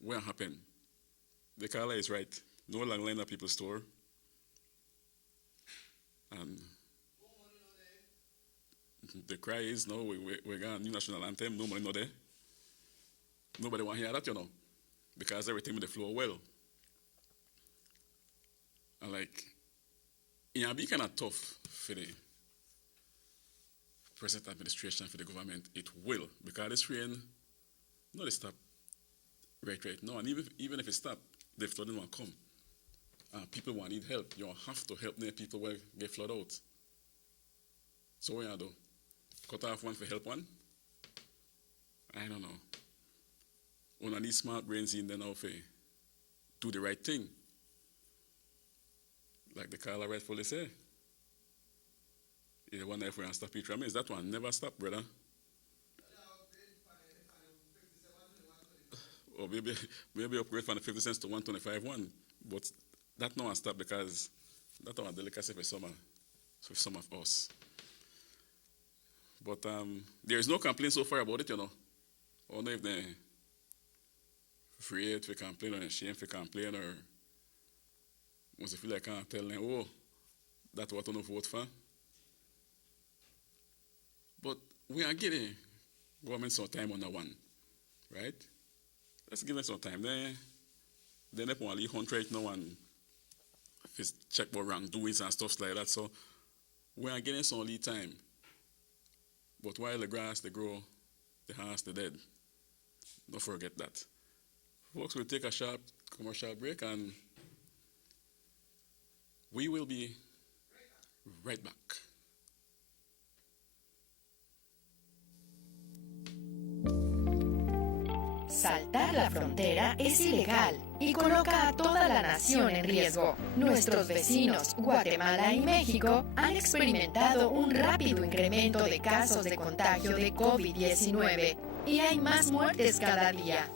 what happened? The caller is right. No long line at people's store. And the cry is, no, we got a new national anthem, no money, no there. Nobody want to hear that, because everything with the flow well. And like, it be kind of tough for the present administration, for the government. It will, because this rain, no, they stop right now. And even if it stop, the flooding won't come. People want need help. You have to help the people where get flood out. So what you do? Cut off one for help one? I don't know. One of these smart brains in there now for do the right thing. Like the caller rightfully say. You wonder if we can stop each other. That one never stop, brother. Or maybe upgrade from the 50 cents to 125 one. But that no one stop because that's our delicacy for some of us. But there is no complaint so far about it, I don't know if they're afraid to complain or ashamed to complain or once they feel like I can't tell them, oh, that's what I don't vote for. But we are giving government some time on that one, right? Let's give them some time. They never want to leave 100 now and check what wrongdoings and stuff like that. So we are getting some lead time. But while the grass, they grow, the hearts, the dead. Don't forget that. Folks, we'll take a sharp commercial break and we will be right back. Saltar la frontera es ilegal y coloca a toda la nación en riesgo. Nuestros vecinos, Guatemala y México, han experimentado un rápido incremento de casos de contagio de COVID-19 y hay más muertes cada día.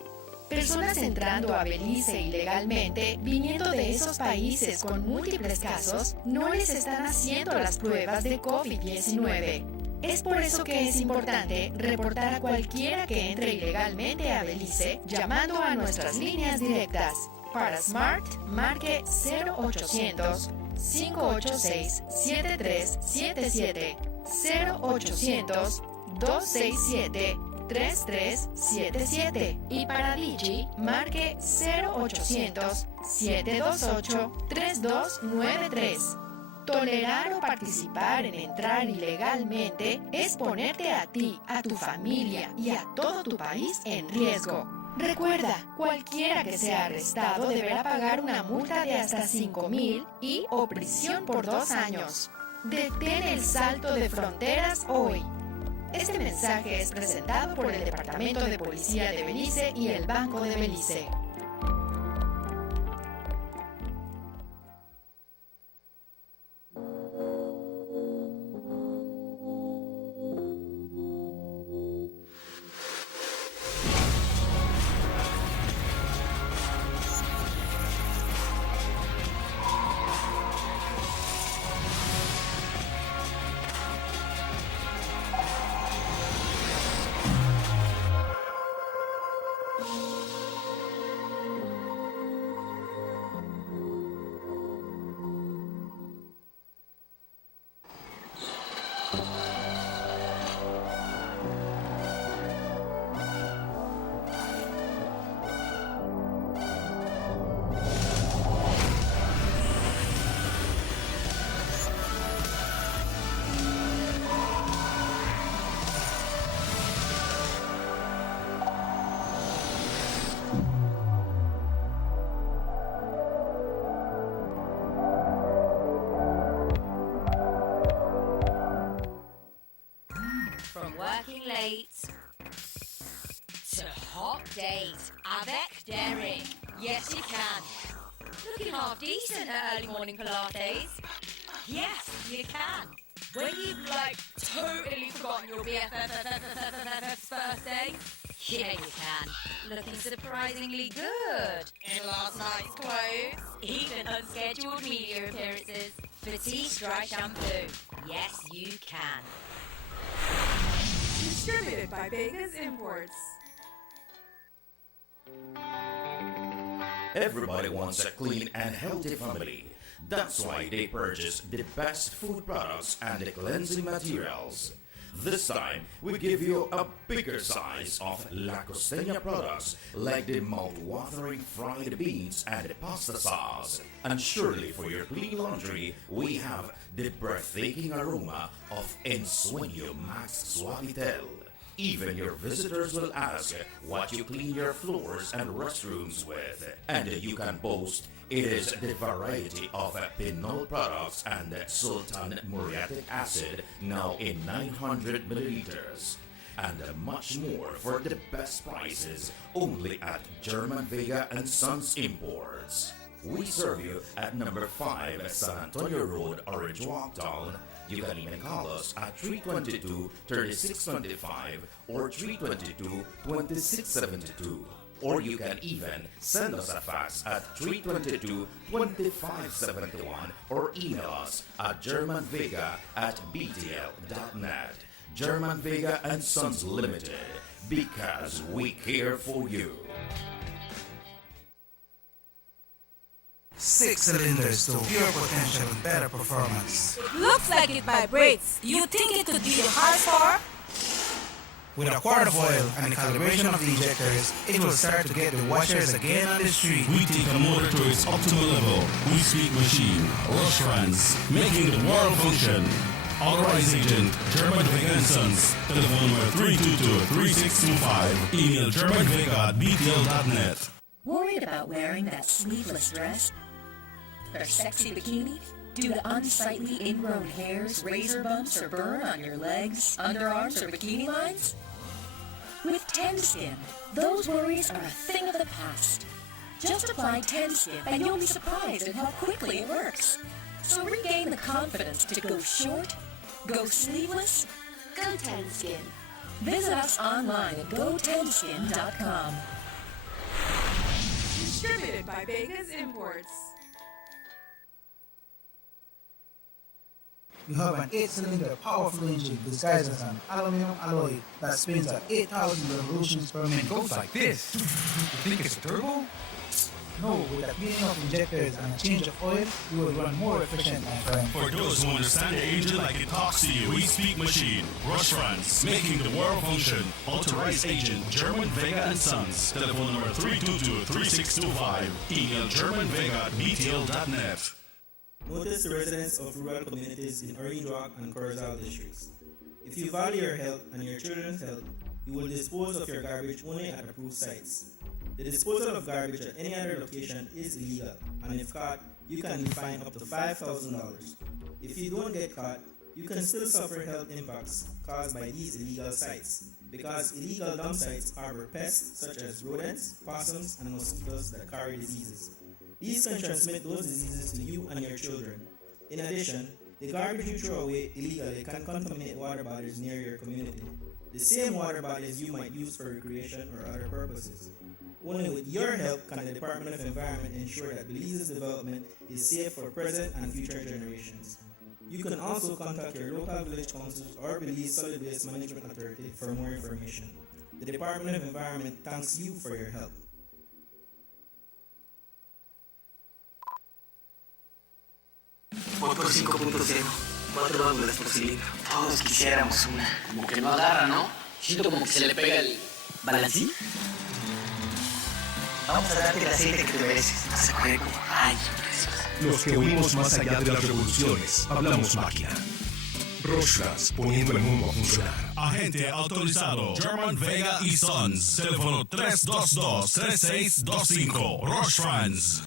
Personas entrando a Belice ilegalmente, viniendo de esos países con múltiples casos, no les están haciendo las pruebas de COVID-19. Es por eso que es importante reportar a cualquiera que entre ilegalmente a Belice llamando a nuestras líneas directas. Para Smart, marque 0800-586-7377, 0800-267-3377 y para Digi, marque 0800-728-3293. Tolerar o participar en entrar ilegalmente es ponerte a ti, a tu familia y a todo tu país en riesgo. Recuerda, cualquiera que sea arrestado deberá pagar una multa de hasta 5,000 y o prisión por 2 años. Detén el salto de fronteras hoy. Este mensaje es presentado por el Departamento de Policía de Belice y el Banco de Belice. Working late to hot days avec Derek. Yes, you can. Looking half decent at early morning Pilates. Yes, you can. When you've totally forgotten your BFF's birthday. Yeah, you can. Looking surprisingly good in last night's clothes. Even unscheduled media appearances. Batiste dry shampoo. Yes, you can. Distributed by Vegas Imports. Everybody wants a clean and healthy family. That's why they purchase the best food products and the cleansing materials. This time, we give you a bigger size of La Costeña products like the mouth-watering fried beans and the pasta sauce. And surely for your clean laundry, we have the breathtaking aroma of Ensueño Max Suavitel. Even your visitors will ask what you clean your floors and restrooms with. And you can boast it is the variety of Pinol products and Sultan muriatic acid now in 900 milliliters. And much more for the best prices only at German Vega and Sons Imports. We serve you at number 5 San Antonio Road, Orange Walktown. You can even call us at 322-3625 or 322-2672. Or you can even send us a fax at 322-2571 or email us at germanvega@btl.net. German Vega and Sons Limited, because we care for you. 6 cylinders to pure potential and better performance. Looks like it vibrates. You think it could be the horsepower? With a quart of oil and the calibration of the injectors, it will start to get the washers again on the street. We take a motor to its optimal level. We speak machine, Rush Fans, making the world function. Authorized agent, German Vega and Sons. Telephone number 322-3625. Email germanvega@btl.net. Worried about wearing that sleeveless dress? Or sexy bikini? Due to unsightly ingrown hairs, razor bumps, or burn on your legs, underarms, or bikini lines? With TendSkin, those worries are a thing of the past. Just apply TendSkin and you'll be surprised at how quickly it works. So regain the confidence to go short, go sleeveless, Go TendSkin. visit us online at gotenskin.com. Distributed by Vegas Imports. You have an 8-cylinder powerful engine disguised as an aluminum alloy that spins at 8,000 revolutions per minute. Goes like this. You think it's a turbo? No, with a cleaning of injectors and a change of oil, you will run more efficient, my friend. For those who understand the engine like it talks to you, we speak machine, Rush Fans, making the world function. Authorized agent, German Vega and Sons. Telephone number 322-3625. Email germanvega@btl.net. Notice the residents of rural communities in Orange Walk and Corozal districts. If you value your health and your children's health, you will dispose of your garbage only at approved sites. The disposal of garbage at any other location is illegal, and if caught, you can be fined up to $5,000. If you don't get caught, you can still suffer health impacts caused by these illegal sites, because illegal dump sites harbor pests such as rodents, possums, and mosquitoes that carry diseases. These can transmit those diseases to you and your children. In addition, the garbage you throw away illegally can contaminate water bodies near your community, the same water bodies you might use for recreation or other purposes. Only with your help can the Department of Environment ensure that Belize's development is safe for present and future generations. You can also contact your local village councils or Belize Solid Waste Management Authority for more information. The Department of Environment thanks you for your help. Motor 5.0, 4 válvulas por cilindro. Todos quisiéramos una. Como que no agarra, ¿no? Siento como que se le pega el balancín. Vamos a darte el aceite que te mereces. No se puede como rayos. Los que huimos más allá de las revoluciones, hablamos máquina. Rostras, poniendo el mundo a funcionar. Agente autorizado, German Vega y Sons. Teléfono 322-3625. Rush Fans.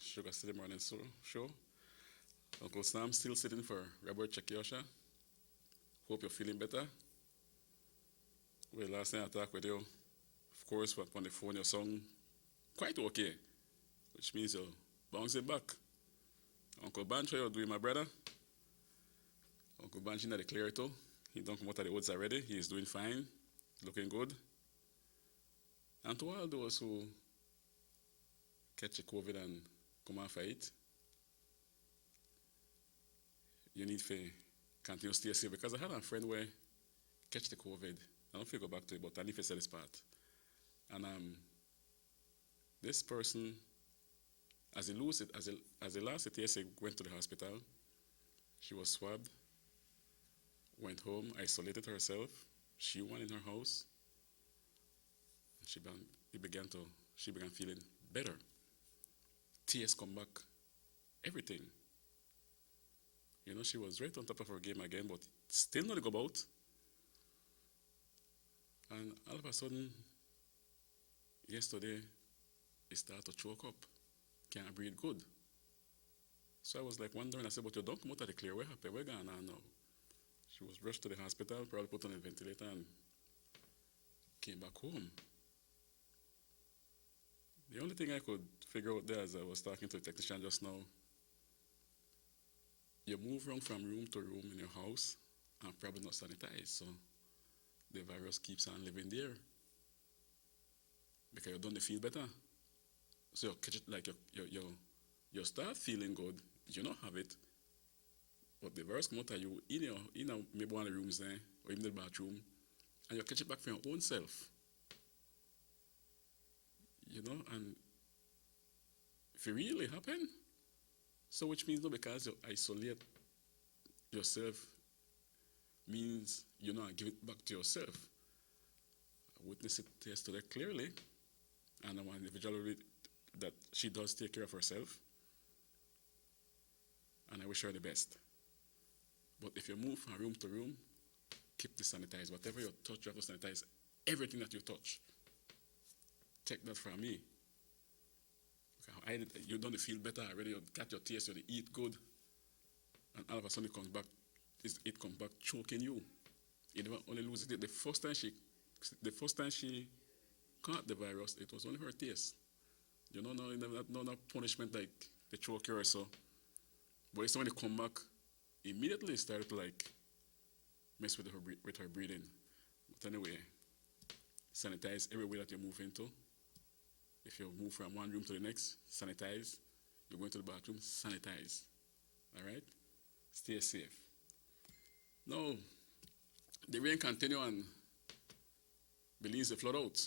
SugarCity Show. Uncle Sam still sitting for Robert Chekiosha. Hope you're feeling better. Well, last night I talked with you. Of course, on the phone, your song quite okay, which means you bounce it back. Uncle Bancho, you're doing my brother. Uncle Bancho not declared too. He don't come out of the woods already. He is doing fine, looking good. And to all those who catch the COVID and come off of it, you need to continue to stay safe. Because I had a friend where catch the COVID. I don't feel go back to it, but I need to say this part. And this person, as he last it, yes, he went to the hospital. She was swabbed, went home, isolated herself. She went in her house. She began feeling better. Tears come back, everything. You know, she was right on top of her game again, but still not go about. And all of a sudden, yesterday, it started to choke up. Can't breathe good. So I was like wondering, I said, but you don't come out of the clear. What happened? Where going on now? She was rushed to the hospital, probably put on a ventilator, and came back home. The only thing I could figure out there as I was talking to the technician just now, you move around from room to room in your house and probably not sanitize, so the virus keeps on living there because you don't feel better. So you catch it like you start feeling good, you don't have it, but the virus come out of you in maybe one of the rooms there or even the bathroom, and you catch it back from your own self. You know, and if it really happen, so which means no, because you isolate yourself means you not give it back to yourself. I witnessed it yesterday clearly, and I want individually that she does take care of herself, and I wish her the best. But if you move from room to room, keep the sanitize. Whatever you touch, you have to sanitize everything that you touch. Take that from me. You don't feel better already. You got your taste, you eat good, and all of a sudden it comes back choking you. You never only lose it. The first time she caught the virus, it was only her taste. You know, no punishment like the choke her or so. But it's when they come back, immediately it started to like mess with her breathing. But anyway, sanitize everywhere that you move into. If you move from one room to the next, sanitize. You go into the bathroom, sanitize. All right? Stay safe. Now, the rain continue and Belize the flood out.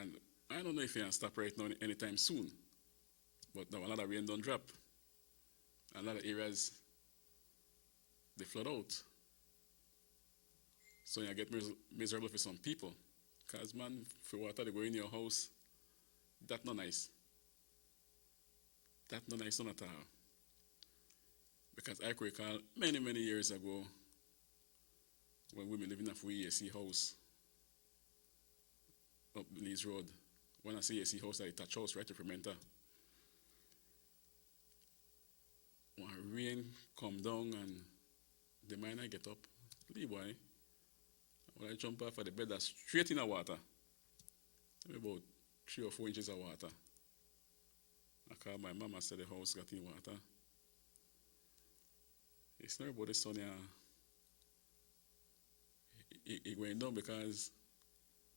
And I don't know if it can stop right now anytime soon. But now a lot of rain don't drop. A lot of areas, they flood out. So you get miserable for some people. Because, man, for water they go in your house, that's not nice. That's not nice, not at all. Because I can recall many, many years ago when we were living in a full AC house up Leeds Road. When I say AC house, I touch house right to Fermenta. When rain come down and the miner get up, leave boy. When I jump off of the bed, that's straight in the water. Maybe about 3 or 4 inches of water. I called my mama, said the house got in water. It's not about the sun here. It went down because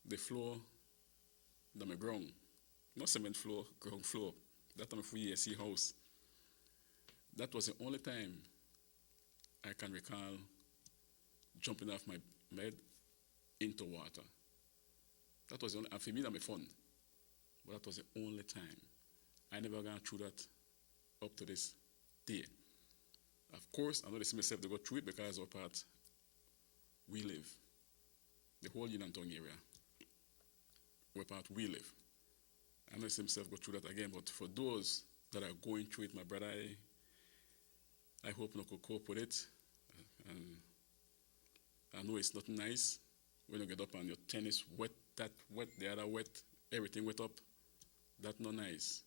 the floor, the ground, not cement floor, ground floor. That time for AC house. That was the only time I can recall jumping off my bed into water. That was the only, and for me that was fun, but that was the only time. I never gone through that up to this day. Of course, I know they see myself to go through it because our part we live, the whole Uniontown area, where part we live. I know they see myself go through that again, but for those that are going through it, my brother, I hope no could cope with it. And I know it's not nice when you get up and your tennis wet, that wet, the other wet, everything wet up. That not nice.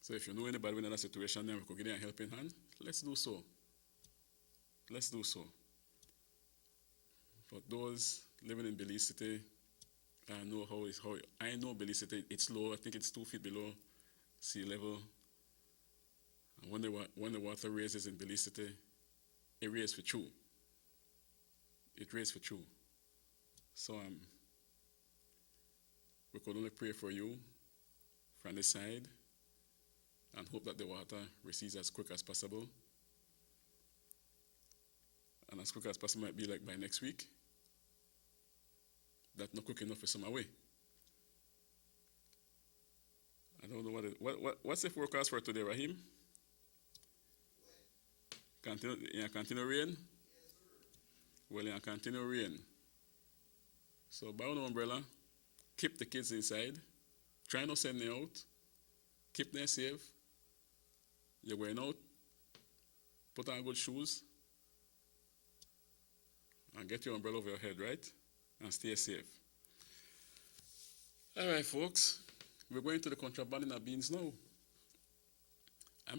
So if you know anybody in that situation, then we could give them a helping hand. Let's do so. Let's do so. For those living in Belize City, I know I know Belize City. It's low. I think it's 2 feet below sea level. And when the water raises in Belize City, it raises for true. It raises for true. So we could only pray for you from this side and hope that the water recedes as quick as possible. And as quick as possible might be like by next week. That's not quick enough for some away. I don't know what's the forecast for today, Rahim? Continue rain? Well, continue rain. So buy an umbrella, keep the kids inside, try not to send them out, keep them safe. You're going out, put on good shoes, and get your umbrella over your head, right? And stay safe. All right, folks, we're going to the contrabanding of beans now. I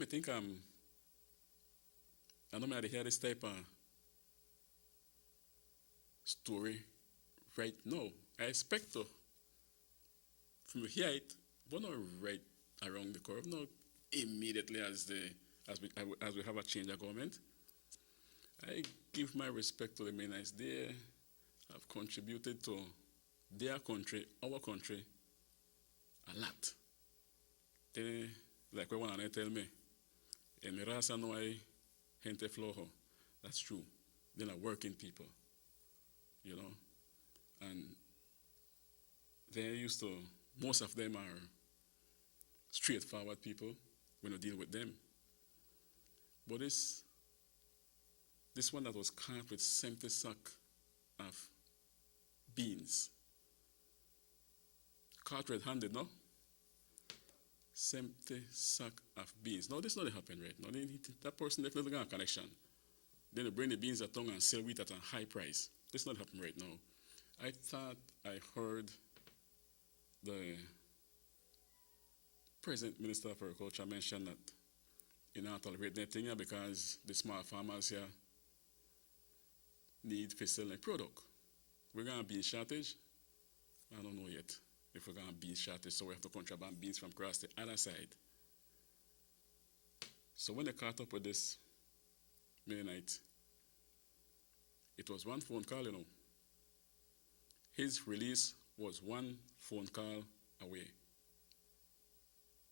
know I hear this type of story right now. I expect to, from hear it, but not right around the curve, not immediately as we have a change of government. I give my respect to the Mennonites. They have contributed to their country, our country, a lot. They, like what one tell me, en mi raza no hay gente flojo. That's true. They're not working people, you know. And they're used to, most of them are straightforward people when you deal with them. But this one that was caught with 70 sack of beans, caught red-handed, no? 70 sack of beans. Now, this not happen right now. That person definitely got a connection. Then they bring the beans at tongue and sell wheat at a high price. This not happen right now. I thought I heard the present Minister of Agriculture mention that you know, tolerate that thing here because the small farmers here need to sell their product. We're going to be in shortage. I don't know yet if we're going to be in shortage, so we have to contraband beans from across the other side. So when they caught up with this Mennonite, it was one phone call, you know. His release was one phone call away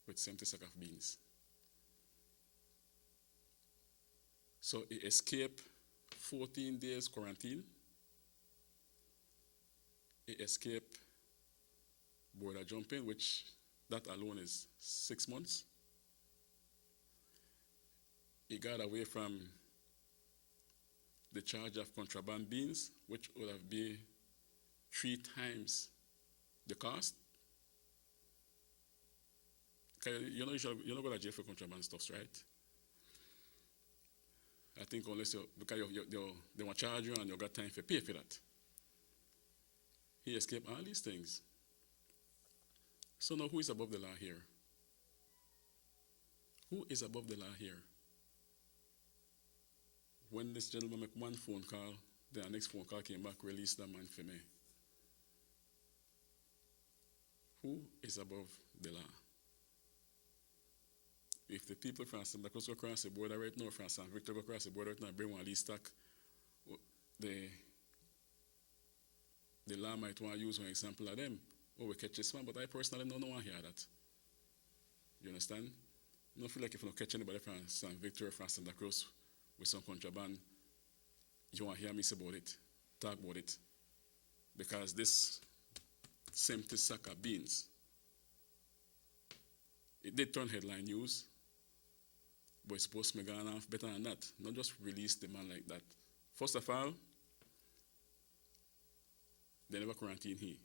with 70 sack of beans. So he escaped 14 days quarantine. He escaped border jumping, which that alone is 6 months. He got away from the charge of contraband beans, which would have been 3 times the cost. You know, you're not going to jail for contraband stuffs, right? I think unless because they want to charge you and you got time to pay for that. He escaped all these things. So now who is above the law here? Who is above the law here? When this gentleman made one phone call, the next phone call came back, release that man for me. Who is above the law? If the people from Santa Cruz go across the border right now, from San Victor go across the border right now, bring one lease stack, the law might want to use one example of them. Oh, we catch this one, but I personally don't want to hear that. You understand? I don't feel like if you don't catch anybody from San Victor or from Santa Cruz with some contraband, you want to hear me say about it, talk about it. Because this 70 sack of beans, it did turn headline news, but it's supposed to be gone off better than that. Not just release the man like that. First of all, they never quarantine he.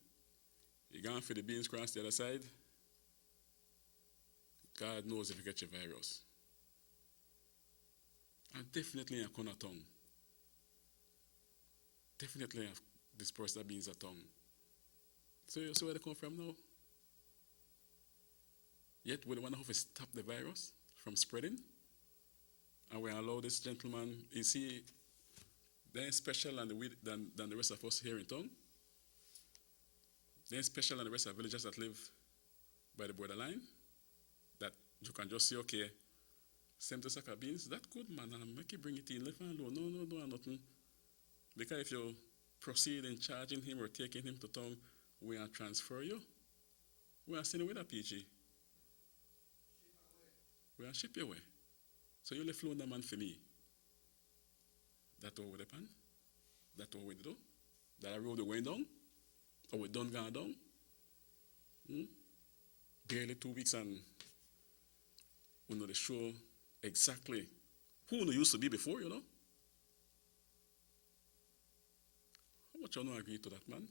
He gone for the beans across the other side. God knows if you get your virus. And definitely a corner tongue. Definitely have dispersed that beans a tongue. So you see where they come from now? Yet we don't want to stop the virus from spreading. And we allow this gentleman, you see, they're special than the rest of us here in town. They're special than the rest of villagers that live by the borderline. That you can just say, okay, send the sack of beans, that good man, and make you bring it in, left and alone. No, nothing. Because if you proceed in charging him or taking him to town, we are transfer you. We are sending away that PG. We are ship you away. So you left alone the man for me. That's what we depend. That's what we do. That I road the way down. Or we done gone down. Barely 2 weeks and we know the show exactly who we used to be before, you know. How much you not agree to that, man?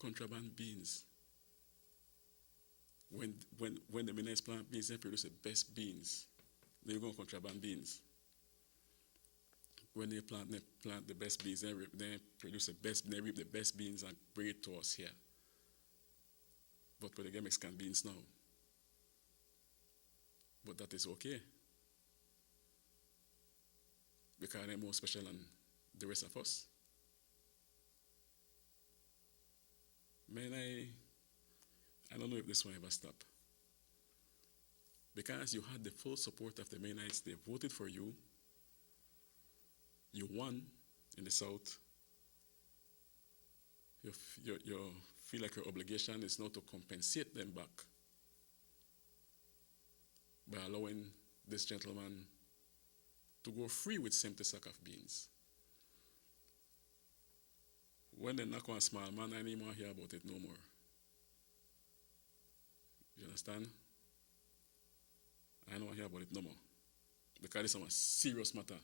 Contraband beans. When the miners plant beans, they produce the best beans. They go contraband beans. When they plant the best beans, they reap the best beans and bring it to us here. But we get Mexican beans now. But that is okay. Because they're more special than the rest of us. Man, I don't know if this will ever stop. Because you had the full support of the Mennonites, they voted for you. You won in the South. You feel like your obligation is now to compensate them back by allowing this gentleman to go free with 70 sack of beans. When they knock on a small man, I don't hear about it no more. You understand? I don't hear about it no more. Because it's a serious matter.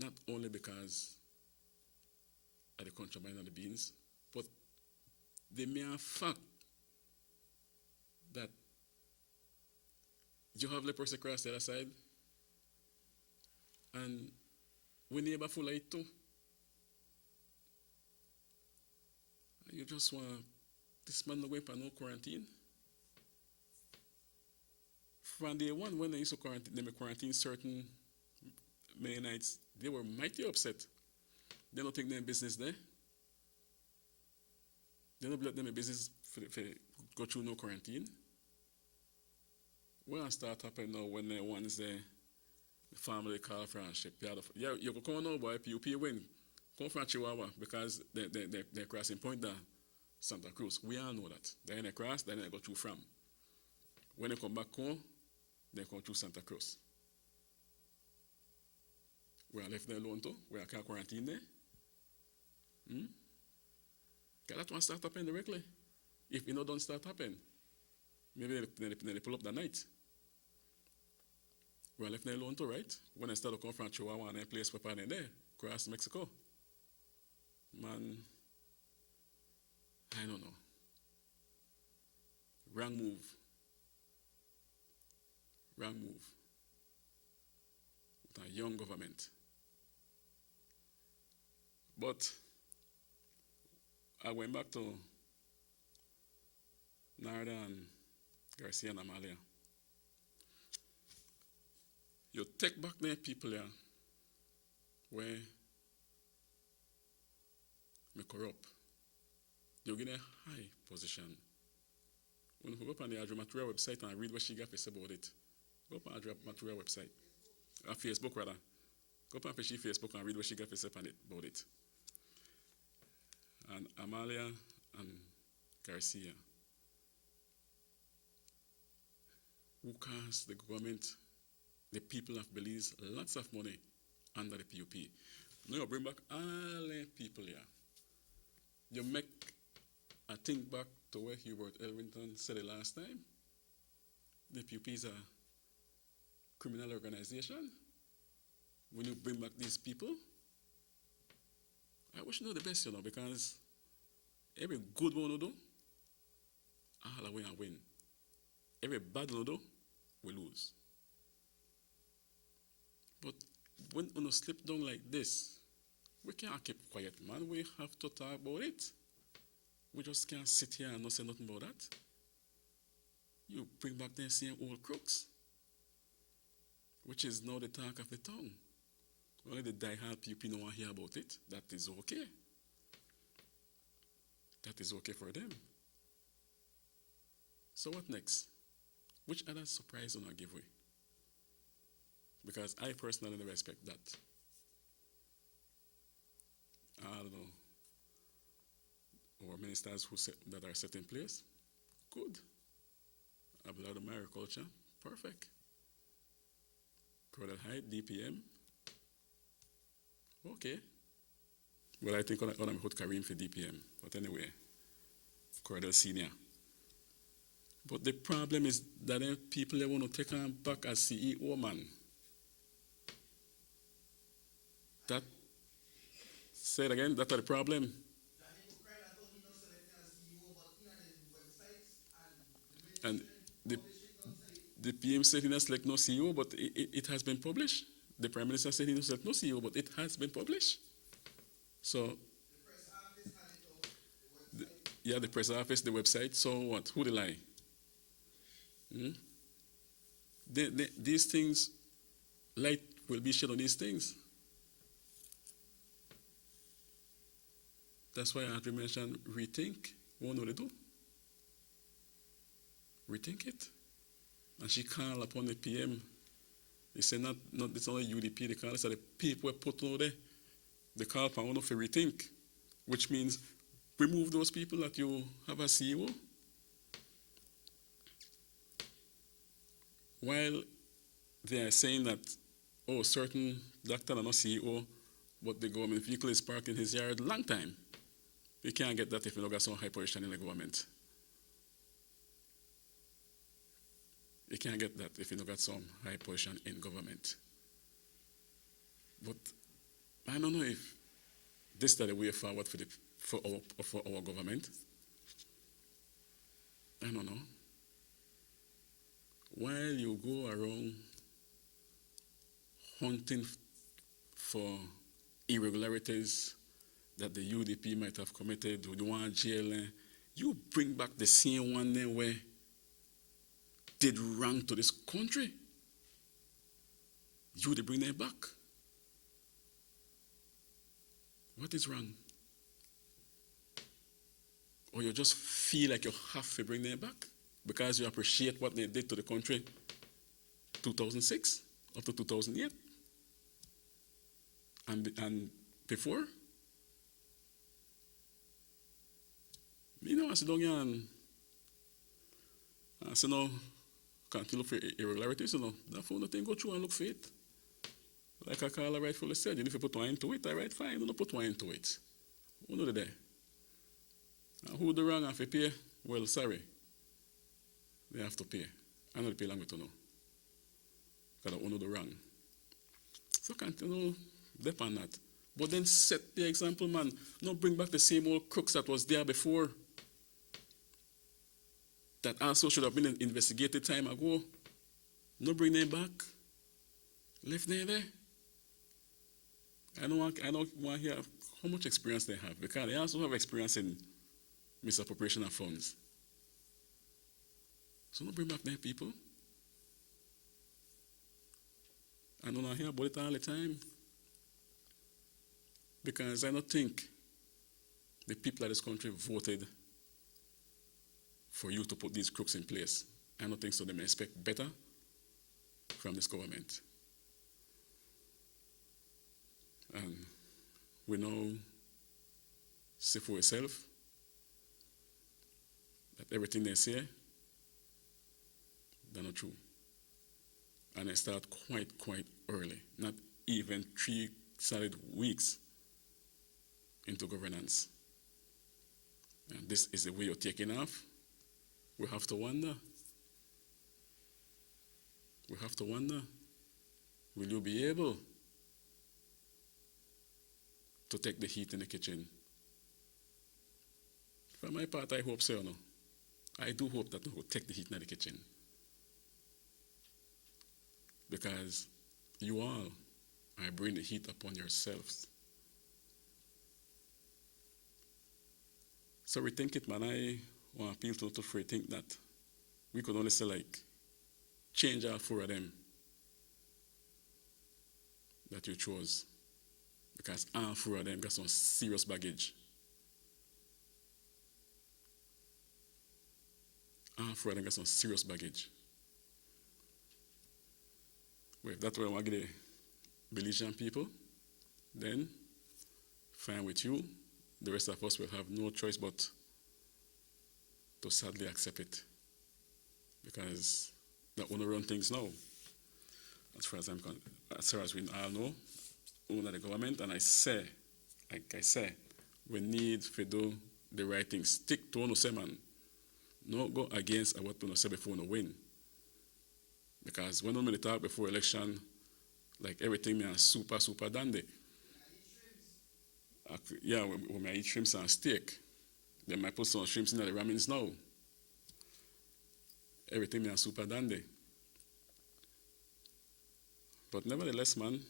Not only because of the contraband of the beans, but the mere fact that you have leprosy across the other side, and we neighbor full of it too. You just want this man to go for no quarantine. From day one, when they used to quarantine certain Mennonites, they were mighty upset. They don't think they're in business there. They don't let them in business for go through no quarantine. When start happening now when the ones the family call for and ship. Yeah, you go come now, boy, PUP win. Come from Chihuahua because they're crossing point there, Santa Cruz. We all know that. They're in a cross, then they go through from. When they come back home, they come through Santa Cruz. We are left there alone too. We are can't quarantine there. Because that one start happening directly. If you know don't start happening, maybe they pull up that night. We are left there alone too, right? When I start to come from Chihuahua and I place pepper in there, across Mexico. Man, I don't know. Wrong move. Wrong move. With a young government. But I went back to Narda and Garcia and Amalia. You take back the people here where me corrupt. You get a high position. When you go up on the Adra Matura website and read what she got to say about it, go up on Adra Matura website. Facebook rather. Go up on Facebook and read what she got to say about it. And Amalia and Garcia, who cost the government, the people of Belize, lots of money under the PUP. Now you bring back all the people here. You make a think back to where Hubert Elwington said it last time. The PUP is a criminal organization. When you bring back these people, I wish you know the best, because every good one will do, all the way and win. Every bad one will do, we lose. But when you slip down like this, we can't keep quiet, man. We have to talk about it. we just can't sit here and not say nothing about that. You bring back the same old crooks, which is now the talk of the town. Only the die-hard people don't want to hear about it. That is okay. That is okay for them. So what next? Which other surprise will not give way? Because I personally never expect that. I don't know. Or ministers that are set in place, good. About agriculture, perfect. Cordell Height, DPM, okay. Well, I think I'm put Kareem for DPM, but anyway, Cordell Senior. But the problem is that people they want to take him back as CEO man. That, say it again, that's the problem. And the PM said he doesn't select no CEO, but it has been published. The Prime Minister said he doesn't select no CEO, but it has been published. So, the press office, the website. So what? Who they lie? These things, light will be shed on these things. That's why I had to mention rethink. What do they do? Rethink it. And she called upon the PM. They said not it's only UDP, they call it, so the people were put over there. They call upon one for rethink, which means remove those people that you have as CEO. While they are saying that, certain doctor are not CEO, but the government vehicle is parked in his yard long time. You can't get that if you don't got some high position in the government. You can't get that if you don't got some high position in government. But I don't know if this is the way forward for our government. I don't know. While you go around hunting for irregularities that the UDP might have committed, or the one jail, you bring back the same one there where did wrong to this country. You they bring them back. What is wrong? Or you just feel like you have to bring them back because you appreciate what they did to the country 2006 up to 2008 and before. I sit down here and I say, no, can't you look for irregularities? That phone thing, go through and look for it. Like I call rightfully said, you need to put one into it, all right, fine, don't put one into it. Who know the day? And who the wrong have to pay? Well, sorry. They have to pay. I know they pay long to know. Because I know the wrong. So can't depend on that. But then set the example, man. Not bring back the same old crooks that was there before. That also should have been investigated time ago. Not bring them back. Left them there. I don't want to hear how much experience they have, because they also have experience in misappropriation of funds. So don't bring back them people. I don't hear about it all the time. Because I don't think the people of this country voted for you to put these crooks in place. I don't think so. They may expect better from this government. And we know, see for yourself, that everything they say, they're not true. And they start quite early, not even 3 solid weeks into governance. And this is the way you're taking off. We have to wonder. Will you be able to take the heat in the kitchen? For my part, I hope so. No? I do hope that we will take the heat in the kitchen. Because you all are bringing the heat upon yourselves. So rethink it, man. I want to appeal to free think that we could only say like change all 4 of them that you chose. Because all 4 of them got some serious baggage. All 4 of them got some serious baggage. Well, if that's what I want to get the Belizean people, then fine with you. The rest of us will have no choice but to sadly accept it. Because the owner run things now. As far as we all know, owner the government, and I say, we need to do the right thing. Stick to what you say, man. No go against what you say before you win. Because when we talk before election, like everything is super dandy. Yeah, we may eat shrimps and steak. They might put some shrimps in the ramens now. Everything is super dandy. But nevertheless, man,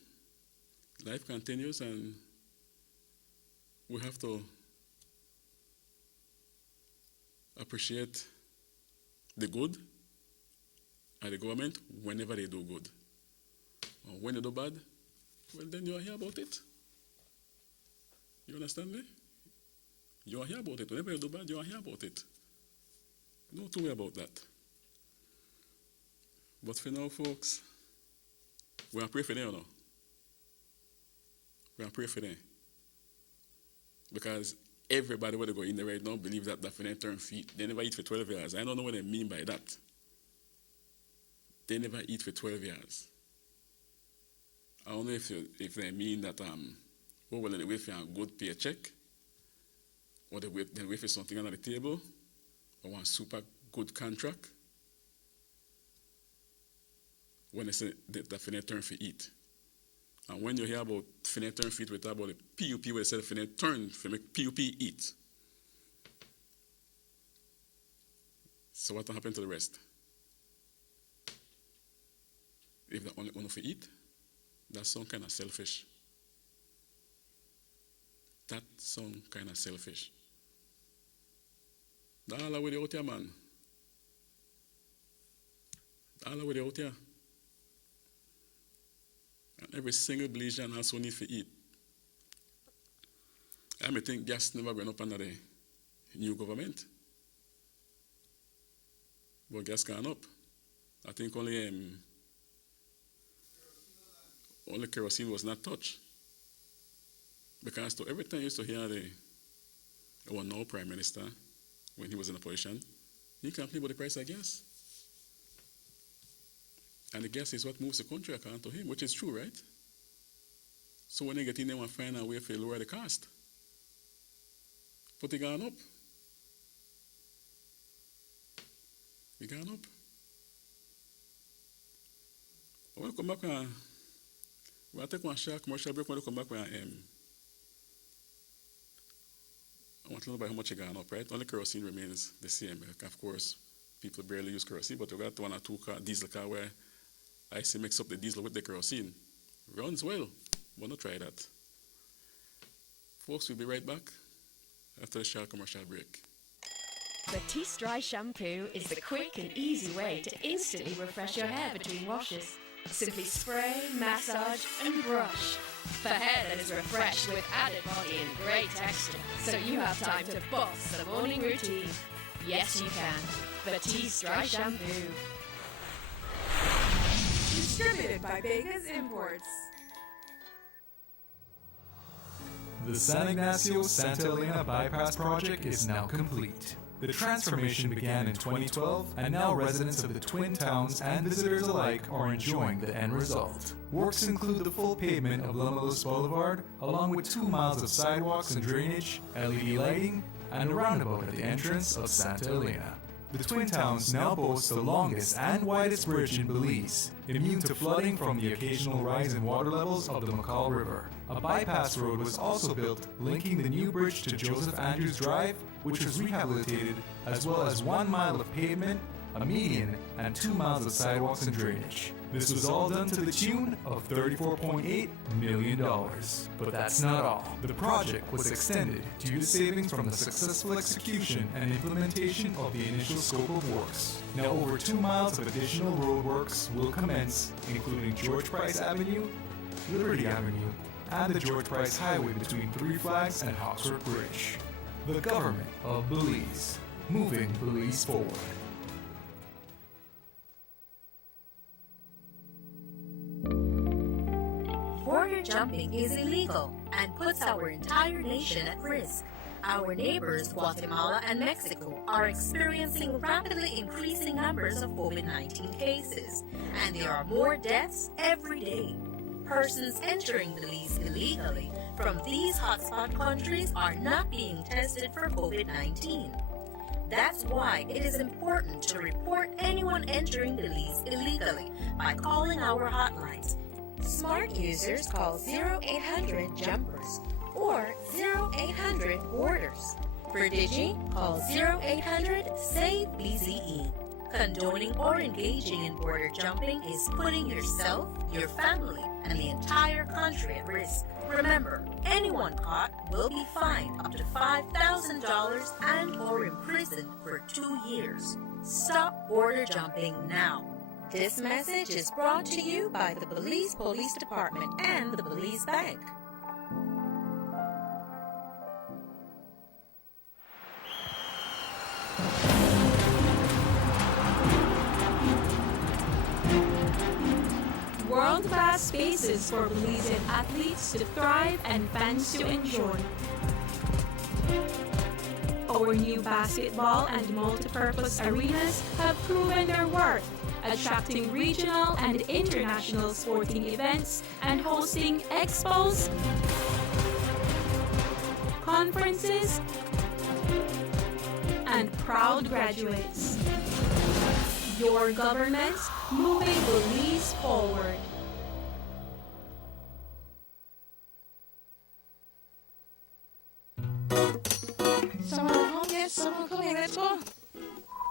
life continues and we have to appreciate the good and the government whenever they do good. Or when they do bad, well then you are here about it. You understand me? You are here about it. Whenever you do bad, you are here about it. No two way about that. But for now, folks, we are praying for them, you know. We are praying for them. Because everybody where they go in there right now believe that for them turn feet. They never eat for 12 years. I don't know what they mean by that. They never eat for 12 years. I don't know if they mean that well, they wait for a good paycheck, or they wait for something under the table, or one super good contract. When they say that finite turn for eat. And when you hear about finite turn for eat, we talk about the PUP where they say finite turn for make PUP eat. So what will happen to the rest? If they only want to eat, that's some kind of selfish. That's some kind of selfish. That's all the way out here, man. All the way out here. And every single Belizean also needs to eat. I may think gas never going up under the new government. But gas gone up. I think only kerosene was not touched. Because to every time I used to hear our now Prime Minister, when he was in a position, he complained about the price of gas. And the gas is what moves the country according to him, which is true, right? So when they get in there and find a way to lower the cost, but they gone up. They gone up. When we come back, we'll take one short commercial break. When we come back, I want to know about how much it gone up, right? Only kerosene remains the same. Of course, people barely use kerosene, but we got 1 or 2 diesel car where I see mix up the diesel with the kerosene. Runs well. We'll not try that. Folks, we'll be right back after the short commercial break. Batiste Dry Shampoo is the quick and easy way to instantly refresh your hair between washes. Simply spray, massage, and brush. For hair that is refreshed with added body and great texture, so you have time to boss the morning routine. Yes, you can. Batiste Dry Shampoo. Distributed by Vegas Imports. The San Ignacio-Santa Elena Bypass project is now complete. The transformation began in 2012, and now residents of the Twin Towns and visitors alike are enjoying the end result. Works include the full pavement of Lumulus Boulevard, along with 2 miles of sidewalks and drainage, LED lighting, and a roundabout at the entrance of Santa Elena. The Twin Towns now boast the longest and widest bridge in Belize, immune to flooding from the occasional rise in water levels of the McCall River. A bypass road was also built, linking the new bridge to Joseph Andrews Drive, which was rehabilitated, as well as 1 mile of pavement a median, and 2 miles of sidewalks and drainage. This was all done to the tune of $34.8 million. But that's not all. The project was extended due to savings from the successful execution and implementation of the initial scope of works. Now over 2 miles of additional roadworks will commence, including George Price Avenue, Liberty Avenue, and the George Price Highway between Three Flags and Hawksworth Bridge. The government of Belize, moving Belize forward. Border jumping is illegal and puts our entire nation at risk. Our neighbors, Guatemala and Mexico, are experiencing rapidly increasing numbers of COVID-19 cases, and there are more deaths every day. Persons entering Belize illegally from these hotspot countries are not being tested for COVID-19. That's why it is important to report anyone entering Belize illegally by calling our hotlines. Smart users call 0800-JUMPERS or 0800-BORDERS. For Digi, call 0800-SAVE-BZE. Condoning or engaging in border jumping is putting yourself, your family, and the entire country at risk. Remember, anyone caught will be fined up to $5,000 and or imprisoned for 2 years. Stop border jumping now. This message is brought to you by the Belize Police Department and the Belize Bank. World-class spaces for Belizean athletes to thrive and fans to enjoy. Our new basketball and multipurpose arenas have proven their worth, attracting regional and international sporting events and hosting expos, conferences, and proud graduates. Your government moving Belize forward. Someone home, yes, someone coming, let's go.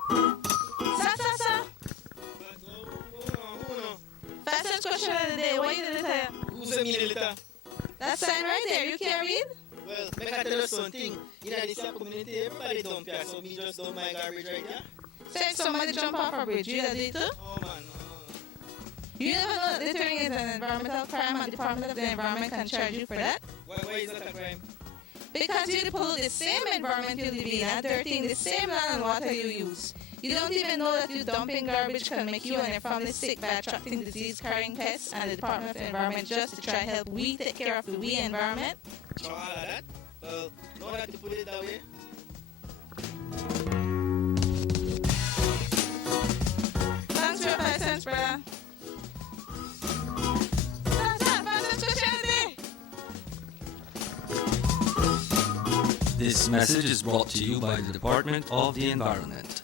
Sa. Fastest question of the day, what you did it? Who's a milliliter? That sign right there, you can't read? Well, make I tell you something. In this community, everybody dump here, so me just dump my garbage right here. So if somebody jump off a bridge, you did it too? Oh man, You never know that littering is an environmental crime and the Department of the Environment can charge you for that? Why is that a crime? Because you pollute the same environment you live in and dirtying the same land and water you use. You don't even know that you dumping garbage can make you and your family sick by attracting disease-carrying pests, and the Department of the Environment just to try to help we take care of the we environment. So all of that? Well, know that you put it that way. Thanks for your 5 cents, brother. Fastest question of the day. This message is brought to you by the Department of the Environment.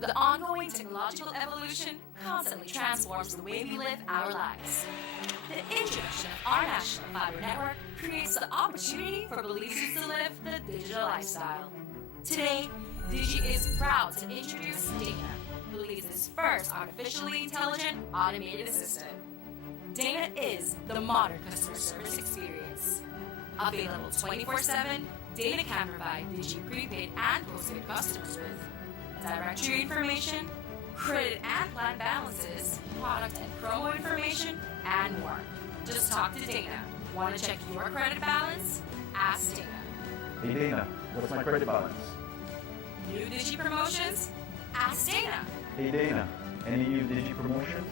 The ongoing technological evolution constantly transforms the way we live our lives. The introduction of our national fiber network creates the opportunity for Belizeans to live the digital lifestyle. Today, Digi is proud to introduce Dana, Belize's first artificially intelligent automated assistant. Dana is the modern customer service experience. Available 24/7, Dana can provide Digi prepaid and postpaid customers with directory information, credit and plan balances, product and promo information, and more. Just talk to Dana. Want to check your credit balance? Ask Dana. Hey Dana, what's my credit balance? New Digi promotions? Ask Dana. Hey Dana, any new Digi promotions?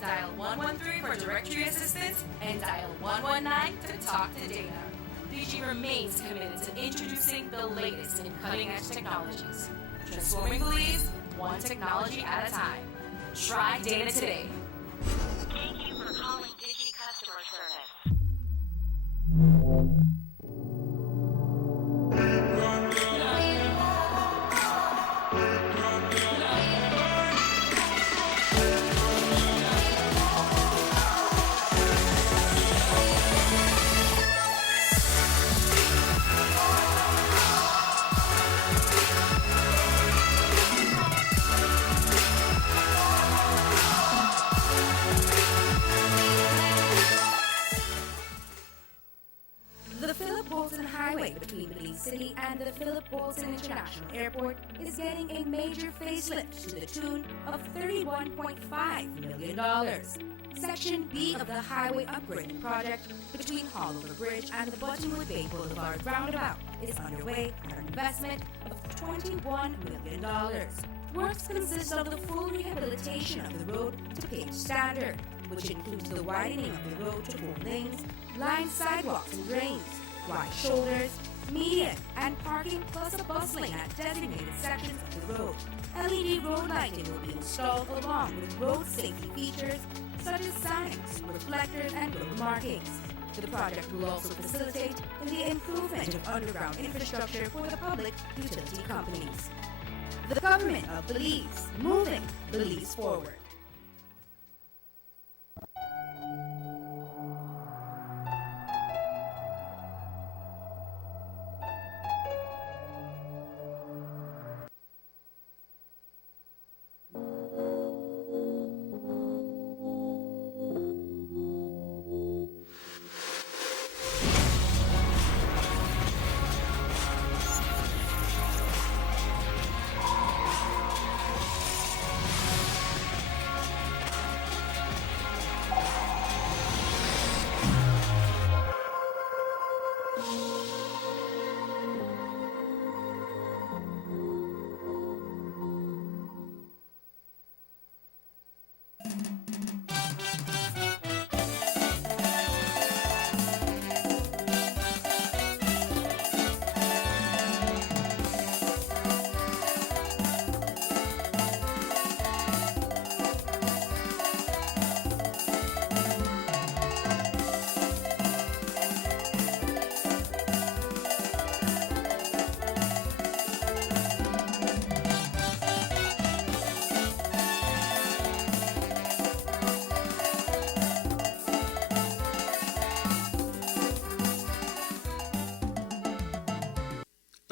Dial 113 for directory assistance and dial 119 to talk to Dana. Digi remains committed to introducing the latest in cutting-edge technologies. Transforming Belize, one technology at a time. Try Dana today. Thank you for calling Digi Customer Service. Bolton International Airport is getting a major facelift to the tune of $31.5 million. Section B of the highway upgrading project between Haulover Bridge and the Buttonwood Bay Boulevard roundabout is underway at an investment of $21 million. Works consist of the full rehabilitation of the road to paved standard, which includes the widening of the road to 4 lanes, lined sidewalks and drains, wide shoulders, median and parking, plus a bus lane at designated sections of the road. LED road lighting will be installed along with road safety features such as signs, reflectors, and road markings. The project will also facilitate in the improvement of underground infrastructure for the public utility companies. The government of Belize, moving Belize forward.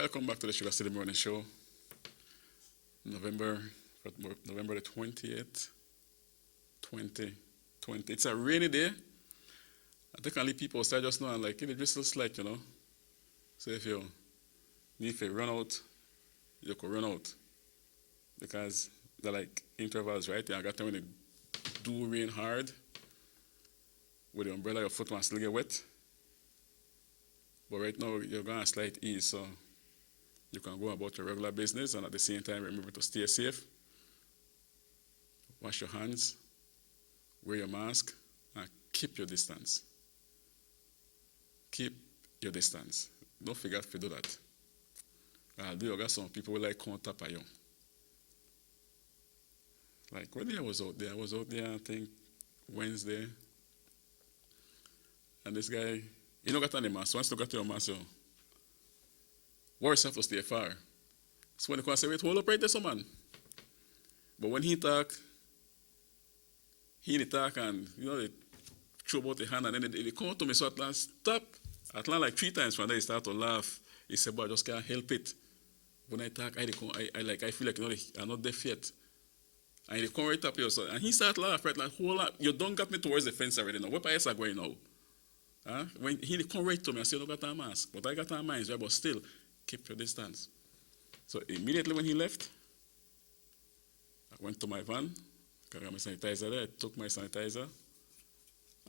Welcome back to the SugarCity Morning Show. November the 28th, 2020. It's a rainy day. I think only people start just now and like it just looks like, you know. So if you need to run out, you could run out. Because they're like intervals, right? You got time when it do rain hard. With the umbrella, your foot wants to get wet. But right now, you're going to slight ease, so you can go about your regular business and at the same time remember to stay safe. Wash your hands, wear your mask, and keep your distance. Keep your distance. Don't forget to do that. You got some people who like come tap at you. Like when I was out there, I think Wednesday, and this guy, he don't got any mask. Once you got your mask, you worry yourself to stay far. So when the say, wait, hold up right there, so man. But when he talk and, you know, they throw about the hand and then they come to me, so at last, stop. At last, like 3 times from there, he start to laugh. He said, boy, I just can't help it. When I talk, I feel like, you know, I'm not deaf yet. And they come right up here, so, and he start laugh, right, like, hold up, you don't got me towards the fence already now. Where else are going now? Huh? When he come right to me, I say, I don't got a mask, but I got a mask, right, but still, keep your distance. So immediately when he left, I went to my van, got my sanitizer there, I took my sanitizer,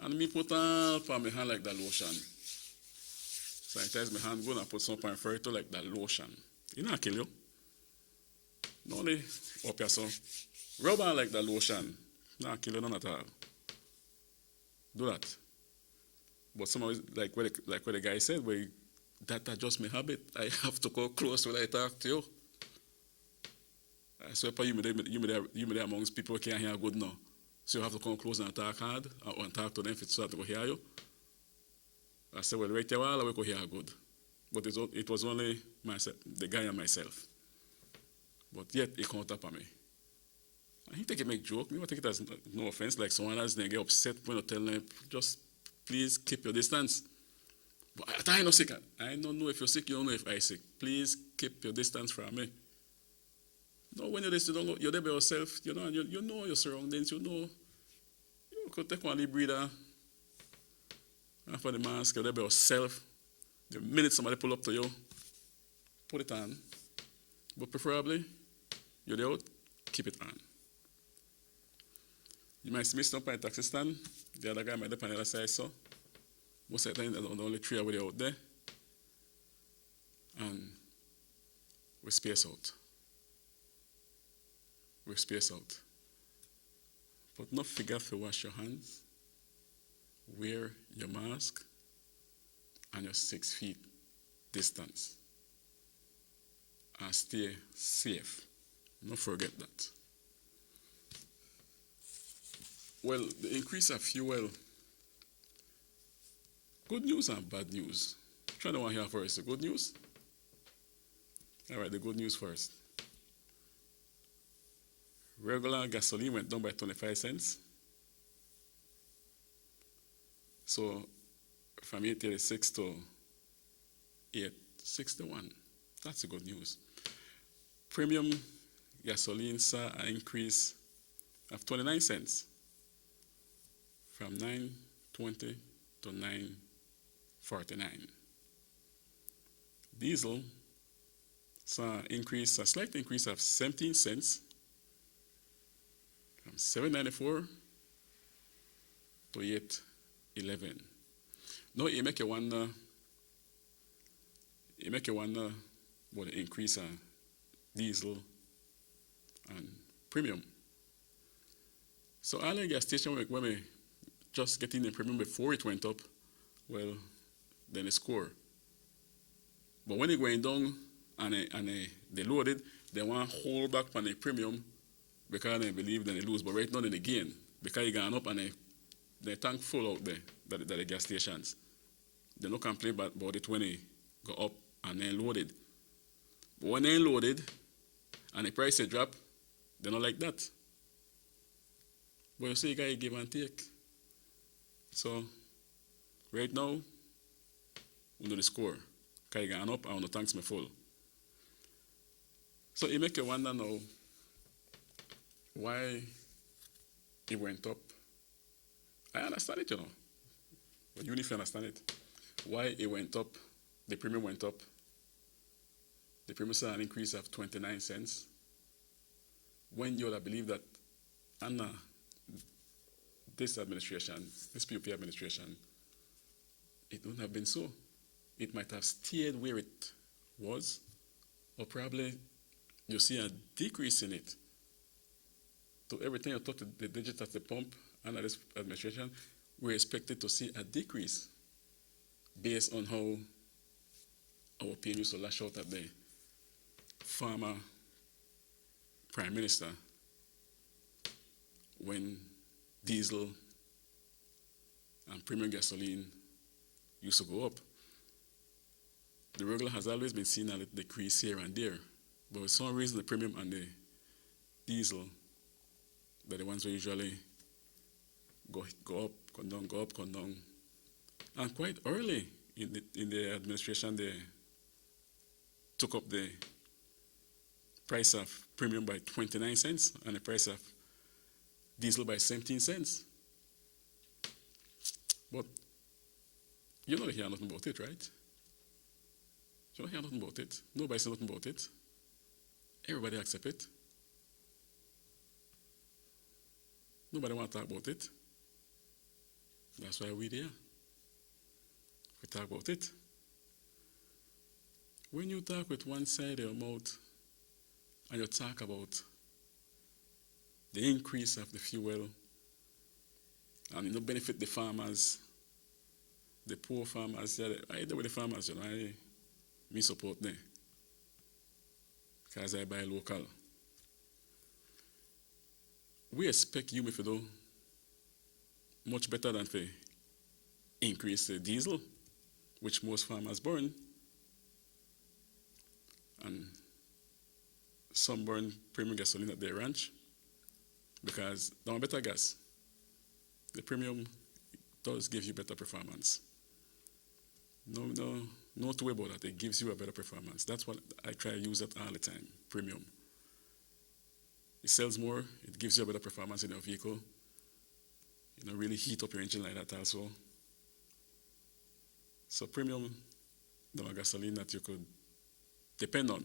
and me put on my hand like that lotion. Sanitize my hand, go and put some on for it to like that lotion. You know, I kill you. Not only up here, so rub on like that lotion. No, kill you none at all. Do that. But somehow, like what the guy said, that just my habit. I have to go close when I talk to you. I swear, you may there amongst people who can't hear good now. So you have to come close and talk hard and talk to them if it's so that they will hear you. I said, well, right there, all we could hear good. But it was only myself, the guy and myself. But yet, he can't tap on me. And he take it make joke. Me, I take it as no offense, like someone else they get upset when I tell them, just please keep your distance. But I know sick. I don't know if you're sick, you don't know if I'm sick. Please keep your distance from me. No, when you're this, you're there by yourself, you know your surroundings, you could take one deep breather. After the mask, you're there by yourself. The minute somebody pull up to you, put it on. But preferably, you're there out, keep it on. You might miss up by a taxi stand. The other guy might be on the other side, so. Most of the time, there's only 3 of you out there. And we space out. We space out. But not forget to wash your hands, wear your mask, and your 6 feet distance. And stay safe. Don't forget that. Well, the increase of fuel, good news and bad news. Try the one here first. The good news? All right, the good news first. Regular gasoline went down by 25 cents. So from 8.36 to 8.61. That's the good news. Premium gasoline saw an increase of 29 cents from 9.20 to 9.49. Diesel saw a slight increase of 17 cents from 7.94 to 8.11. Now you make you wonder about the increase of diesel and premium. So all the gas station when we just get in the premium before it went up, well, then they score. But when it going down and they loaded, they want to hold back on the premium because they believe that they lose. But right now they gain because it gone up and they tank full out there, that the gas stations. They don't complain about it when they go up and then loaded. But when they loaded and the price drop, they don't like that. But you see, you gotta give and take. So right now, we know the score. Because it gone up and the tanks me full. So it make you wonder now why it went up. I understand it, But you need to understand it. Why it went up, the premium went up. The premium saw an increase of 29 cents. When you would believe that under this administration, this PUP administration, it wouldn't have been so. It might have stayed where it was, or probably you see a decrease in it. To everything you talk to the digit at the pump under this administration, we're expected to see a decrease based on how our PM used to lash out at the former Prime Minister when diesel and premium gasoline used to go up. The regular has always been seen a decrease here and there, but for some reason the premium and the diesel, they're the ones who usually go up, come down, go up, come down. And quite early in the administration, they took up the price of premium by 29 cents and the price of diesel by 17 cents. But you don't hear nothing about it, right? You don't hear nothing about it. Nobody says nothing about it. Everybody accepts it. Nobody wants to talk about it. That's why we're there. We talk about it. When you talk with one side of your mouth and you talk about the increase of the fuel and it benefit the farmers, the poor farmers, I deal with the farmers, me support them because I buy local. We expect you if you do much better than to increase the diesel, which most farmers burn, and some burn premium gasoline at their ranch because they want better gas. The premium does give you better performance. No to worry about that. It gives you a better performance. That's what I try to use that all the time. Premium. It sells more. It gives you a better performance in your vehicle. You really heat up your engine like that also. So premium, the gasoline that you could depend on.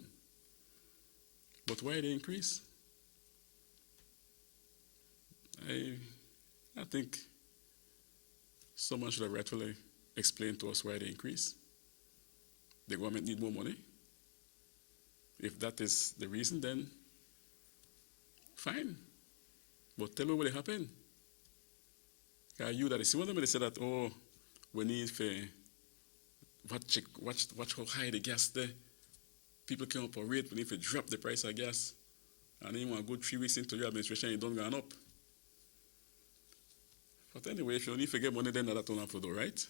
But why they increase? I think someone should have rightfully explained to us why they increase. The government need more money. If that is the reason, then fine. But tell me what happened. You that see one of them, they say that, oh, we need to watch how high the gas there. People can operate, we need to drop the price of gas. And then you want to go 3 weeks into your administration, it don't go up. But anyway, if you need to get money, then that don't have to do, right?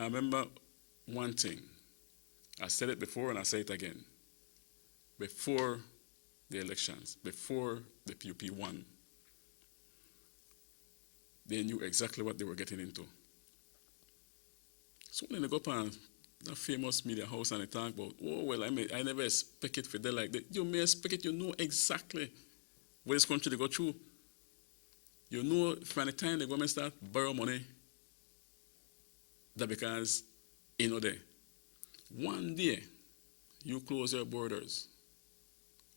I remember one thing. I said it before and I say it again. Before the elections, before the PUP won, they knew exactly what they were getting into. So when they go up on that famous media house and they talk about, oh, well, I never expect it for them like that. You may expect it, you know exactly what this country they go through. You know from the time the government start borrow money, that because you know there. One day, you close your borders,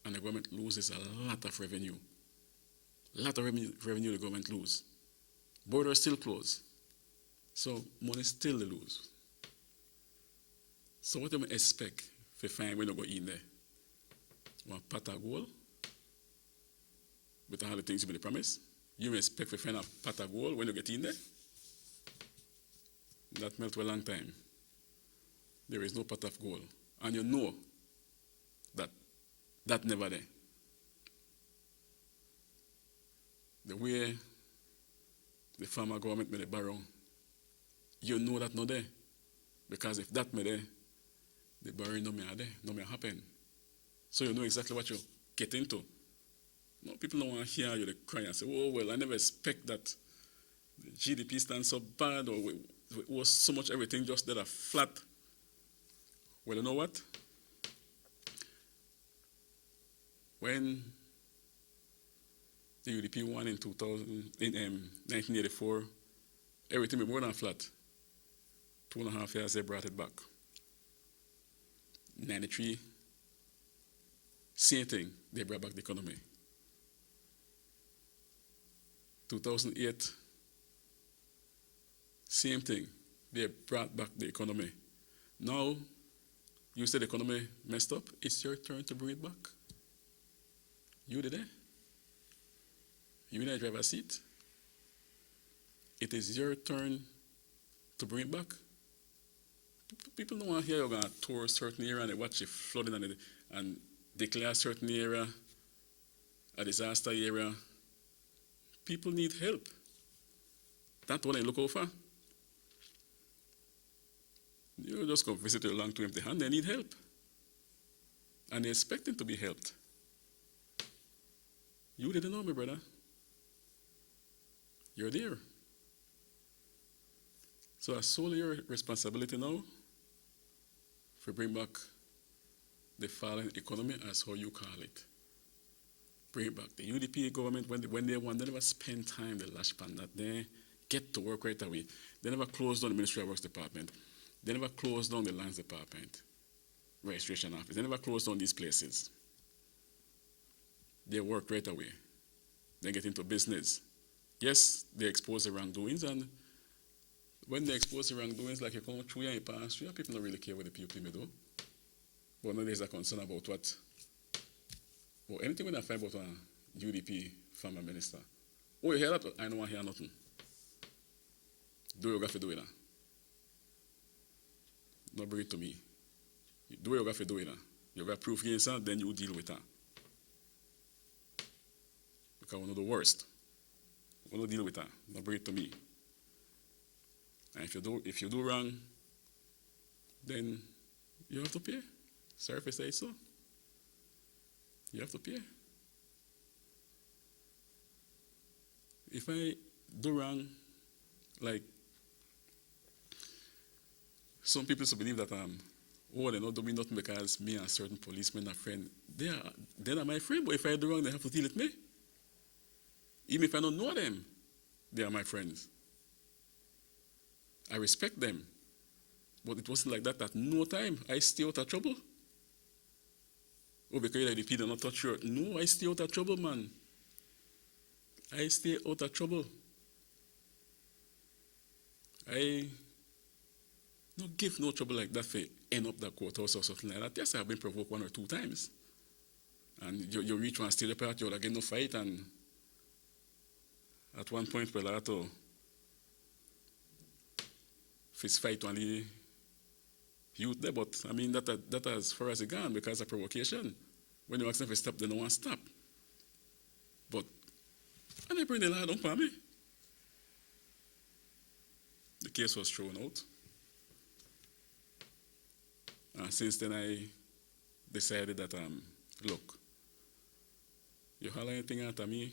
and the government loses a lot of revenue. A lot of revenue the government lose. Borders still close. So money still they lose. So what do you expect to find when you go in there? One pot of gold, with all the things you been promised. You may expect to find a pot of gold when you get in there. That melt for a long time. There is no pot of gold. And you know that never there. The way the farmer government made a borrow, you know that not there. Because if that made there, the borrowing no may there, no may happen. So you know exactly what you get into. No, people don't want to hear you cry and say, oh, well, I never expect that the GDP stands so bad, or it was so much everything just that are flat. Well, you know what? When the UDP won in 1984, everything was more than flat. 2.5 years, they brought it back. 93, same thing, they brought back the economy. 2008, same thing, they brought back the economy. Now, you said the economy messed up, it's your turn to bring it back. You did it. You in the driver's seat. It is your turn to bring it back. People don't want to hear you're going to tour a certain area and they watch it flooding and declare a certain area a disaster area. People need help. That's what they look over. You just go visit a long to empty hand, they need help. And they're expecting to be helped. You didn't know me, brother. You're there. So it's solely your responsibility now to bring back the fallen economy, as how you call it. Bring it back. The UDP government, when they won, they never spend time, they lash upon that. They get to work right away. They never closed down the Ministry of Works Department. They never closed down the Lands Department, Registration Office. They never closed down these places. They work right away. They get into business. Yes, they expose the wrongdoings, and when they expose the wrongdoings, like you come through and you pass through, people don't really care what the PUP may do. But now there's a concern about what, or anything when I find about a UDP farmer minister. Oh, you hear that? I don't want to hear nothing. Do what you got to do it now. Don't bring it to me. Do what you got to do it now. You got proof against her, then you deal with her. Because we know the worst. We don't deal with her. Don't bring it to me. And if you do wrong, then you have to pay. Sorry if I say so. You have to pay. If I do wrong, like some people still believe that they're not doing nothing because me and certain policemen are friends. They're not my friend, but if I do wrong, they have to deal with me. Even if I don't know them, they are my friends. I respect them. But it wasn't like that at no time. I stay out of trouble. Oh, because the people not touch you. No, I stay out of trouble, man. I stay out of trouble. I don't give no trouble like that for end up that courthouse or something like that. Yes, I've been provoked 1 or 2 times. And you reach one stage apart, you'll get no fight, and at one point, well, I had to fist fight only youth there, but I mean, that as far as it gone because of provocation. When you ask them to stop, they don't want to stop. But, and they bring the law down for me. The case was thrown out. And since then, I decided that, look, you holler anything at me,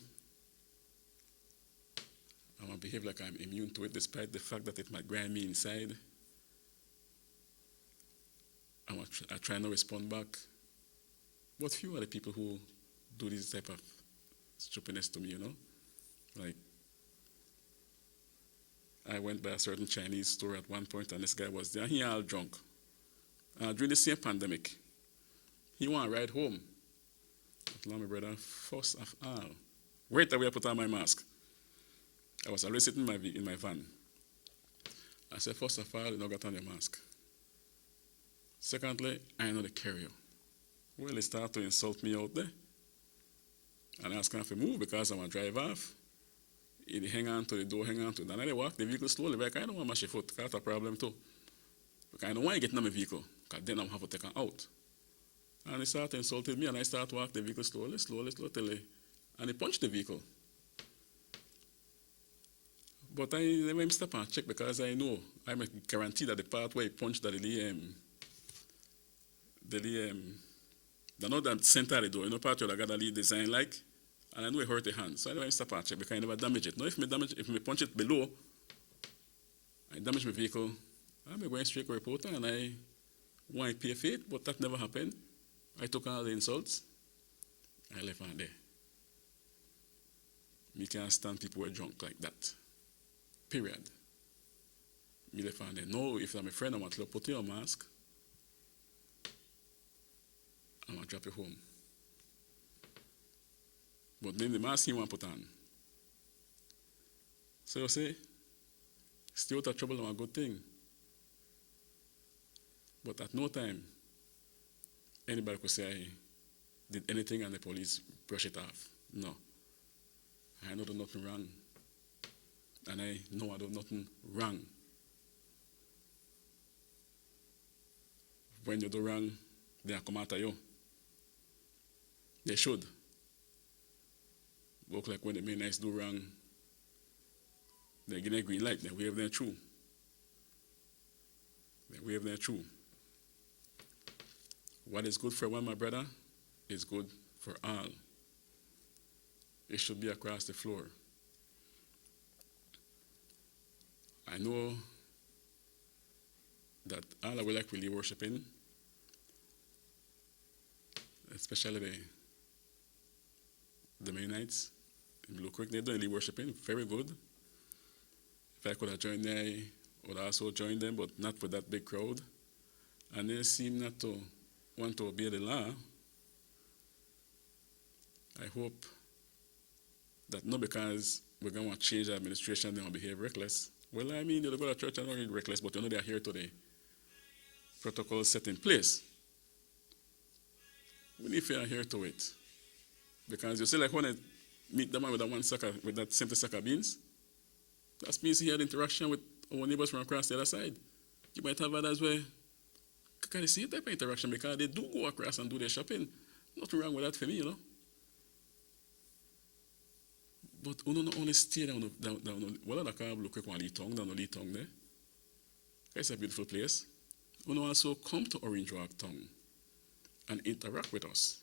I'm going to behave like I'm immune to it, despite the fact that it might grind me inside. I try not to respond back. But few are the people who do this type of stupidness to me, you know? Like, I went by a certain Chinese store at one point, and this guy was there, he all drunk. During the same pandemic, he want to ride home. I told my brother, first of all, wait till I put on my mask. I was already sitting in my van. I said, first of all, you don't got on your mask. Secondly, I know the carrier. Well, he started to insult me out there. And I asked him to move because I want to drive off. He hang on to the door, hang on to it. And I walk the vehicle slowly. But I don't want to mash your foot. That's a problem too. Because I don't want to get in my vehicle. Because then I'm have to take him out. And he started insulting me. And I started to walk the vehicle slowly till and he punched the vehicle. But I never even stop and check because I know I'm guaranteed that the part where he punched that the know that center of the door, you know, part of the got a design like, and I know it hurt the hand. So I never even stop and check because I never damage it. Now if I punch it below, I damage my vehicle, I'm going straight to reporter and I want to pay for it, but that never happened. I took all the insults, I left on there. Me can't stand people who are drunk like that. Period. Me left on there. No, if I'm a friend, I want to put on a mask. I'm going to drop you home. But then the mask he want to put on. So you say, stay out of trouble is a good thing. But at no time, anybody could say I did anything and the police brush it off. No. I know do nothing wrong. And I know I do nothing wrong. When you do wrong, they come after you. They should. Look like when the men nice do wrong, they get a green light, they wave their through. They wave their through. What is good for one, my brother, is good for all. It should be across the floor. I know that all I will like really worshiping, especially the Mennonites in Blue Creek, they're doing really worshiping, very good. If I could have joined there, I would also join them, but not for that big crowd. And they seem not to want to obey the law. I hope that not because we're going to change the administration, they're going to behave reckless. Well, I mean, they go to church and not really reckless, but you know they are here today. Protocol set in place. We need to adhere to it. Because you see, like when I meet the man with that one sucker, with that center sucker beans, that means he had interaction with our neighbors from across the other side. You might have others where kind of see type of interaction because they do go across and do their shopping. Nothing wrong with that for me, you know. But we don't only stay down well, I can't look at Lee Tong, down the Lee Tong there. It's a beautiful place. We also come to Orange Rock Town and interact with us.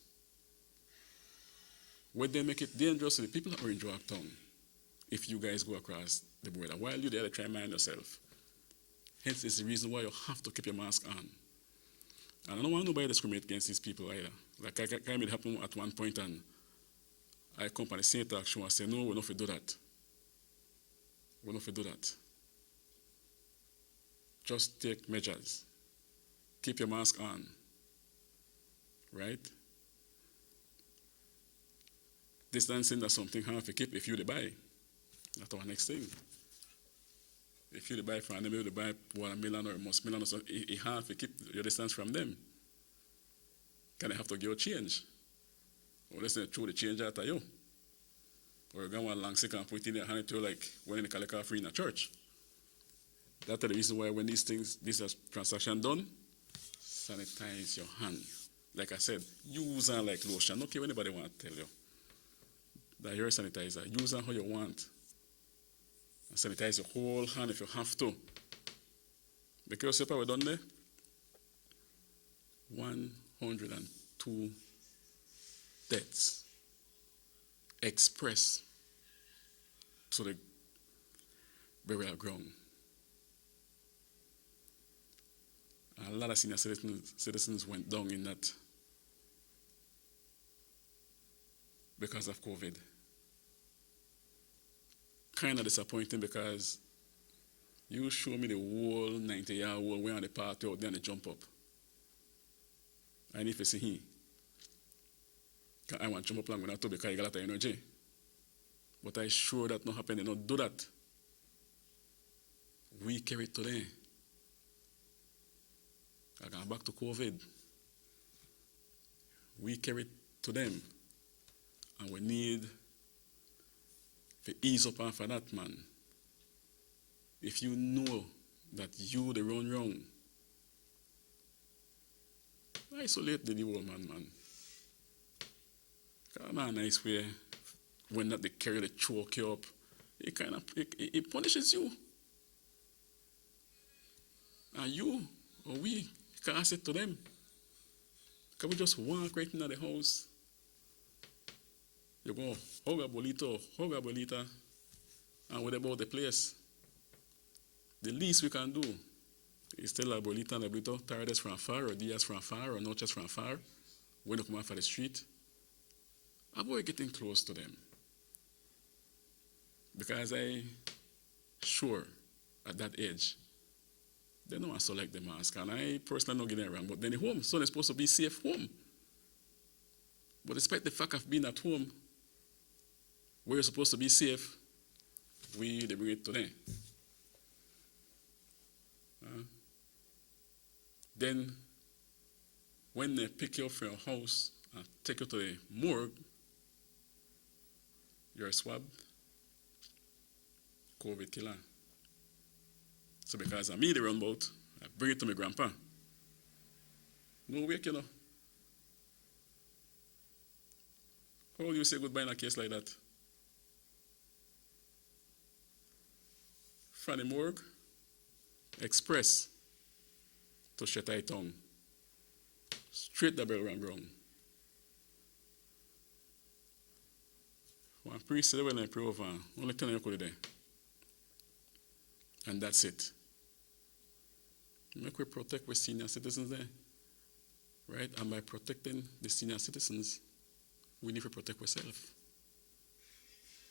Where they make it dangerous to the people of Orange Rock Town if you guys go across the border. While you're there, to try and mind yourself. Hence, it's the reason why you have to keep your mask on. And I don't want nobody to discriminate against these people either. Like, I made it happen at one point, and I come and say to action and say, no, we're not going to do that. We're not going to do that. just take measures. Keep your mask on, right? Distancing, that's something hard to keep if you the buy. That's our next thing. If you the buy from them, you the buy watermelon or muskmelon or something, it's hard to keep your distance from them. Can I have to give a change? Or let's say throw the change out of you. Or you go one long stick and put it in your hand to like when you collect free in a church. That's the reason why when these things, this is transaction done, sanitize your hand. Like I said, use them like lotion. Okay, anybody want to tell you that you're a sanitizer. Use them how you want. And sanitize your whole hand if you have to. Because you we're done there. 102 deaths expressed to the burial ground. A lot of senior citizens went down in that because of COVID. Kind of disappointing because you show me the whole 90-year-old way on the party out there and they jump up. I need to see him. I want to jump up along with that too because he got a lot of energy. But I'm sure that not happen, they don't do that. We carry it today. I got back to COVID. We carry it to them. And we need to ease up after that, man. If you know that you the wrong, isolate the old man. Come on, nice way. When that they carry the choke you up, it punishes you. And you or we can't say to them. Can we just walk right into the house? You go, hug a bolita, and what about the place? The least we can do is tell a bolita and a bolito, tiredness from afar, or dias from afar, or noches from afar, when you come out for the street. Avoid getting close to them. Because I sure at that age, they don't want to select the mask. And I personally don't get it wrong. But then the home, so they're supposed to be safe home. But despite the fact of being at home, where you're supposed to be safe, they bring it to them. Then, when they pick you up from your house and take you to the morgue, you're a swab, COVID killer. So because I'm me the runabout, I bring it to my grandpa. No way, you know. How will you say goodbye in a case like that? From the morgue, express to Shetai Town. Straight the burial ground. One priest said, well, I pray over, only 10 you could there. And that's it. Make we protect our senior citizens there. Right? And by protecting the senior citizens, we need to protect ourselves.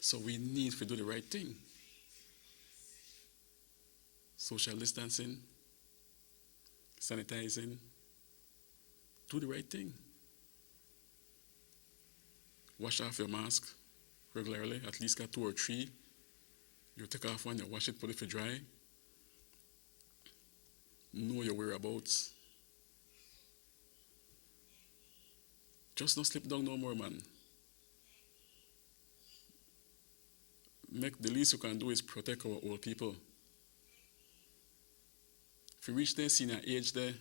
So we need to do the right thing. Social distancing, sanitizing, do the right thing. Wash off your mask regularly, at least got 2 or 3. You take off one, you wash it, put it for dry. Know your whereabouts. Just not slip down no more, man. The least you can do is protect our old people. If you reach their senior age there,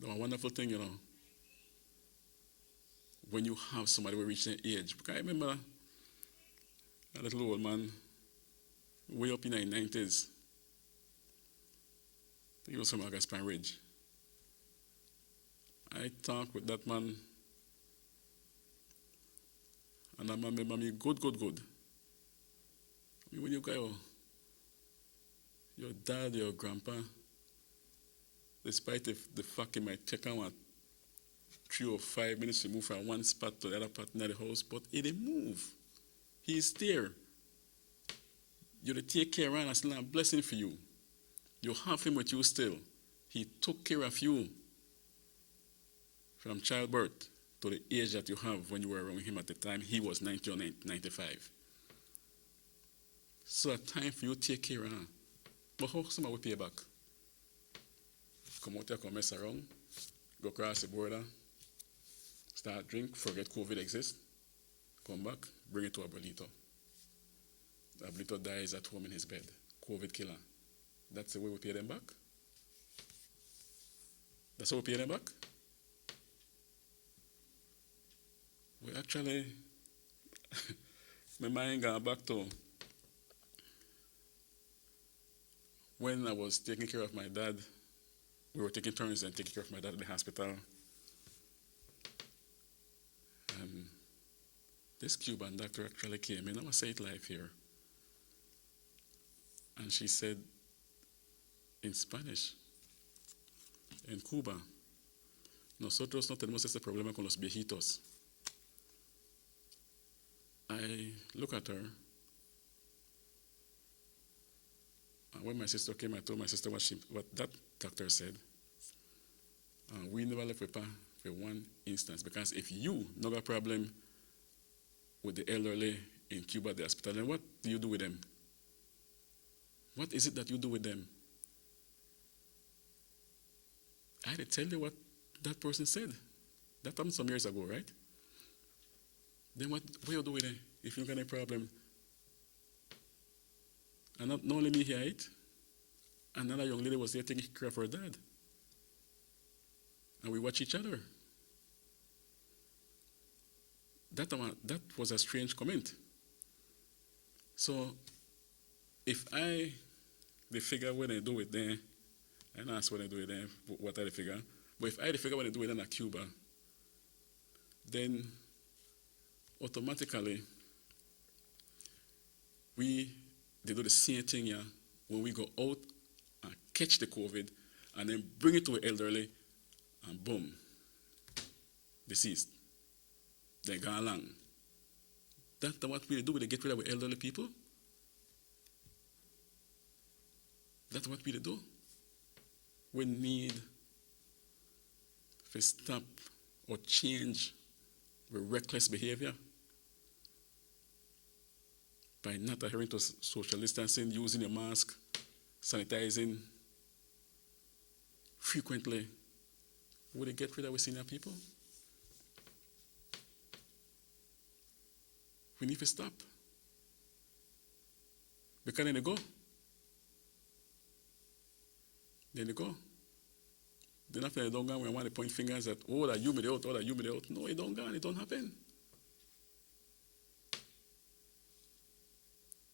that's a wonderful thing, you know. When you have somebody who reach their age. Because I remember a little old man, way up in the 90s. He was from August Pine Ridge. I talked with that man, and that man remember me good. I mean, when you go, your dad, your grandpa, despite the fact he might take on 3 or 5 minutes to move from one spot to the other part in the house, but he didn't move. He's there. You to take care of and still a blessing for you. You have him with you still. He took care of you from childbirth to the age that you have when you were around him at the time he was 90 or 95. So a time for you to take care of her. But how somebody will pay back? Come out here, come mess around, go across the border, start drink, forget COVID exists, come back, bring it to Abuelito. Abuelito dies at home in his bed. COVID killer. That's the way we pay them back? That's how we pay them back? We actually, my mind got back to when I was taking care of my dad. We were taking turns and taking care of my dad at the hospital. And this Cuban doctor actually came in. I'm going to say it live here. And she said in Spanish, en Cuba, nosotros no tenemos ese problema con los viejitos. I look at her. And when my sister came, I told my sister what that doctor said. We never left with her for one instance. Because if you know a problem with the elderly in Cuba at the hospital, then what do you do with them? What is it that you do with them? I had to tell you what that person said. That happened some years ago, right? Then what do you do with them if you got any problem? And not only me hear it, another young lady was there taking care of her dad. And we watch each other. That was a strange comment. So, if the figure when I do it there, and ask when I do it there, what are the figure? But if I the figure when I do it in Cuba, then automatically they do the same thing here when we go out and catch the COVID and then bring it to the elderly and boom, deceased. They go along. That's what we do when they get rid of elderly people. That's what we do. We need to stop or change the reckless behavior by not adhering to social distancing, using your mask, sanitizing frequently. Would they get rid of our senior people? We need to stop. Because then they go. Then they go. Then after they don't go, we want to point fingers at, oh, that you made it out, oh, that you made it out. No, it don't go, it don't happen.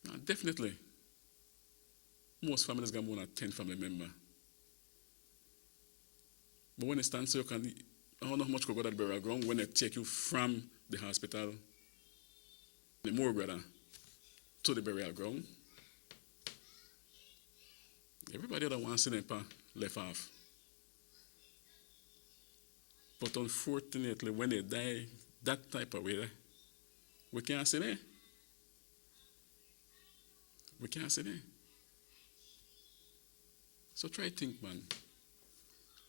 Now, definitely, most families got more than 10 family members. But when it stands so you can, I don't know how much could go to the burial ground when they take you from the hospital, the morgue rather, to the burial ground. Everybody that wants to see them left off. But unfortunately, when they die that type of way, we can't see them. We can't see them. So try to think, man.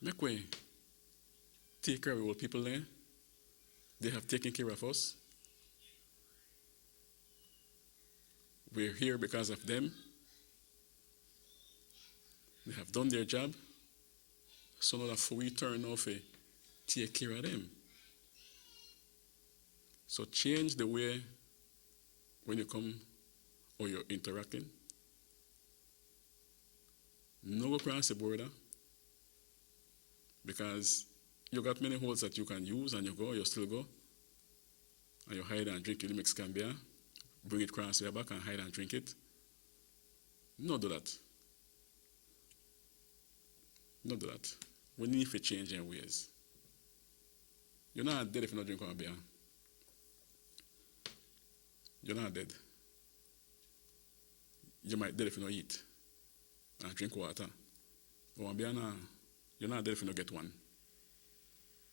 Make way. Take care of old people there. They have taken care of us. We're here because of them. They have done their job. So now that we turn off, take care of them. So change the way when you come or you're interacting. No go across the border because you got many holes that you can use and you still go. And you hide and drink your Mexican beer, bring it across your back and hide and drink it. No do that. No do that. We need to change our ways. You're not dead if you don't drink one beer. You're not dead. You might dead if you don't eat and drink water. But one beer, you're not dead if you don't get one.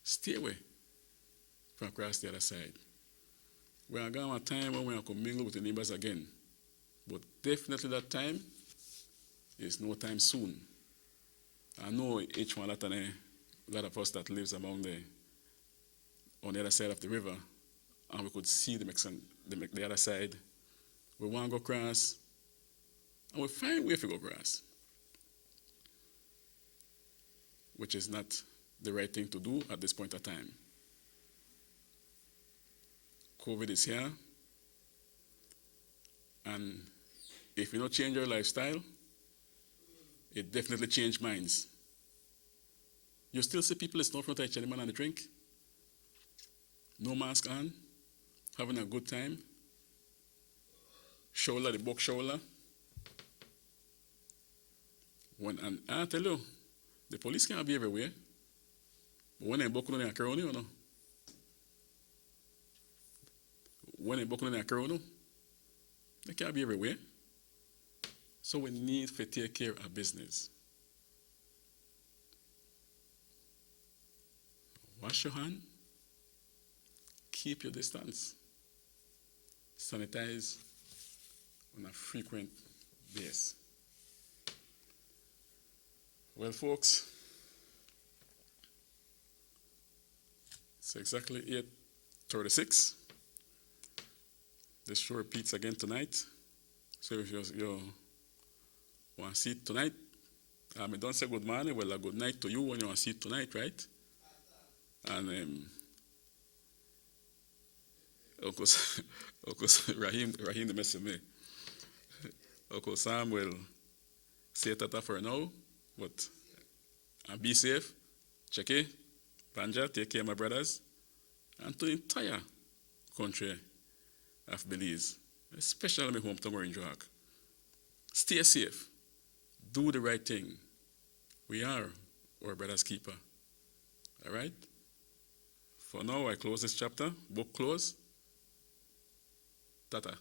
Stay away from across the other side. We are going to have a time when we are going to mingle with the neighbors again. But definitely that time is no time soon. I know each one that a lot of us that lives along on the other side of the river, and we could see the other side. We want to go across, and we find way to go across, which is not the right thing to do at this point of time. COVID is here, and if you don't change your lifestyle, it definitely changed minds. You still see people in front of each other and drink, no mask on, having a good time, shoulder, the buck shoulder. And I tell you, the police can't be everywhere. But when they buck on the corona, you know. When they buck on the corona, they can't be everywhere. So we need to take care of business. Wash your hand. Keep your distance. Sanitize on a frequent basis. Well, folks, it's exactly 8:36. This show repeats again tonight. So if you want to see it tonight, don't say good morning, well, a good night to you when you want to see it tonight, right? And of course, Raheem the mess of me. Of course, Sam will say tata for now, but be safe, check it, Panja, take care of my brothers, and to the entire country of Belize, especially my hometown Orange Rock. Stay safe, do the right thing. We are our brother's keeper. All right? For now, I close this chapter, book close. Tata.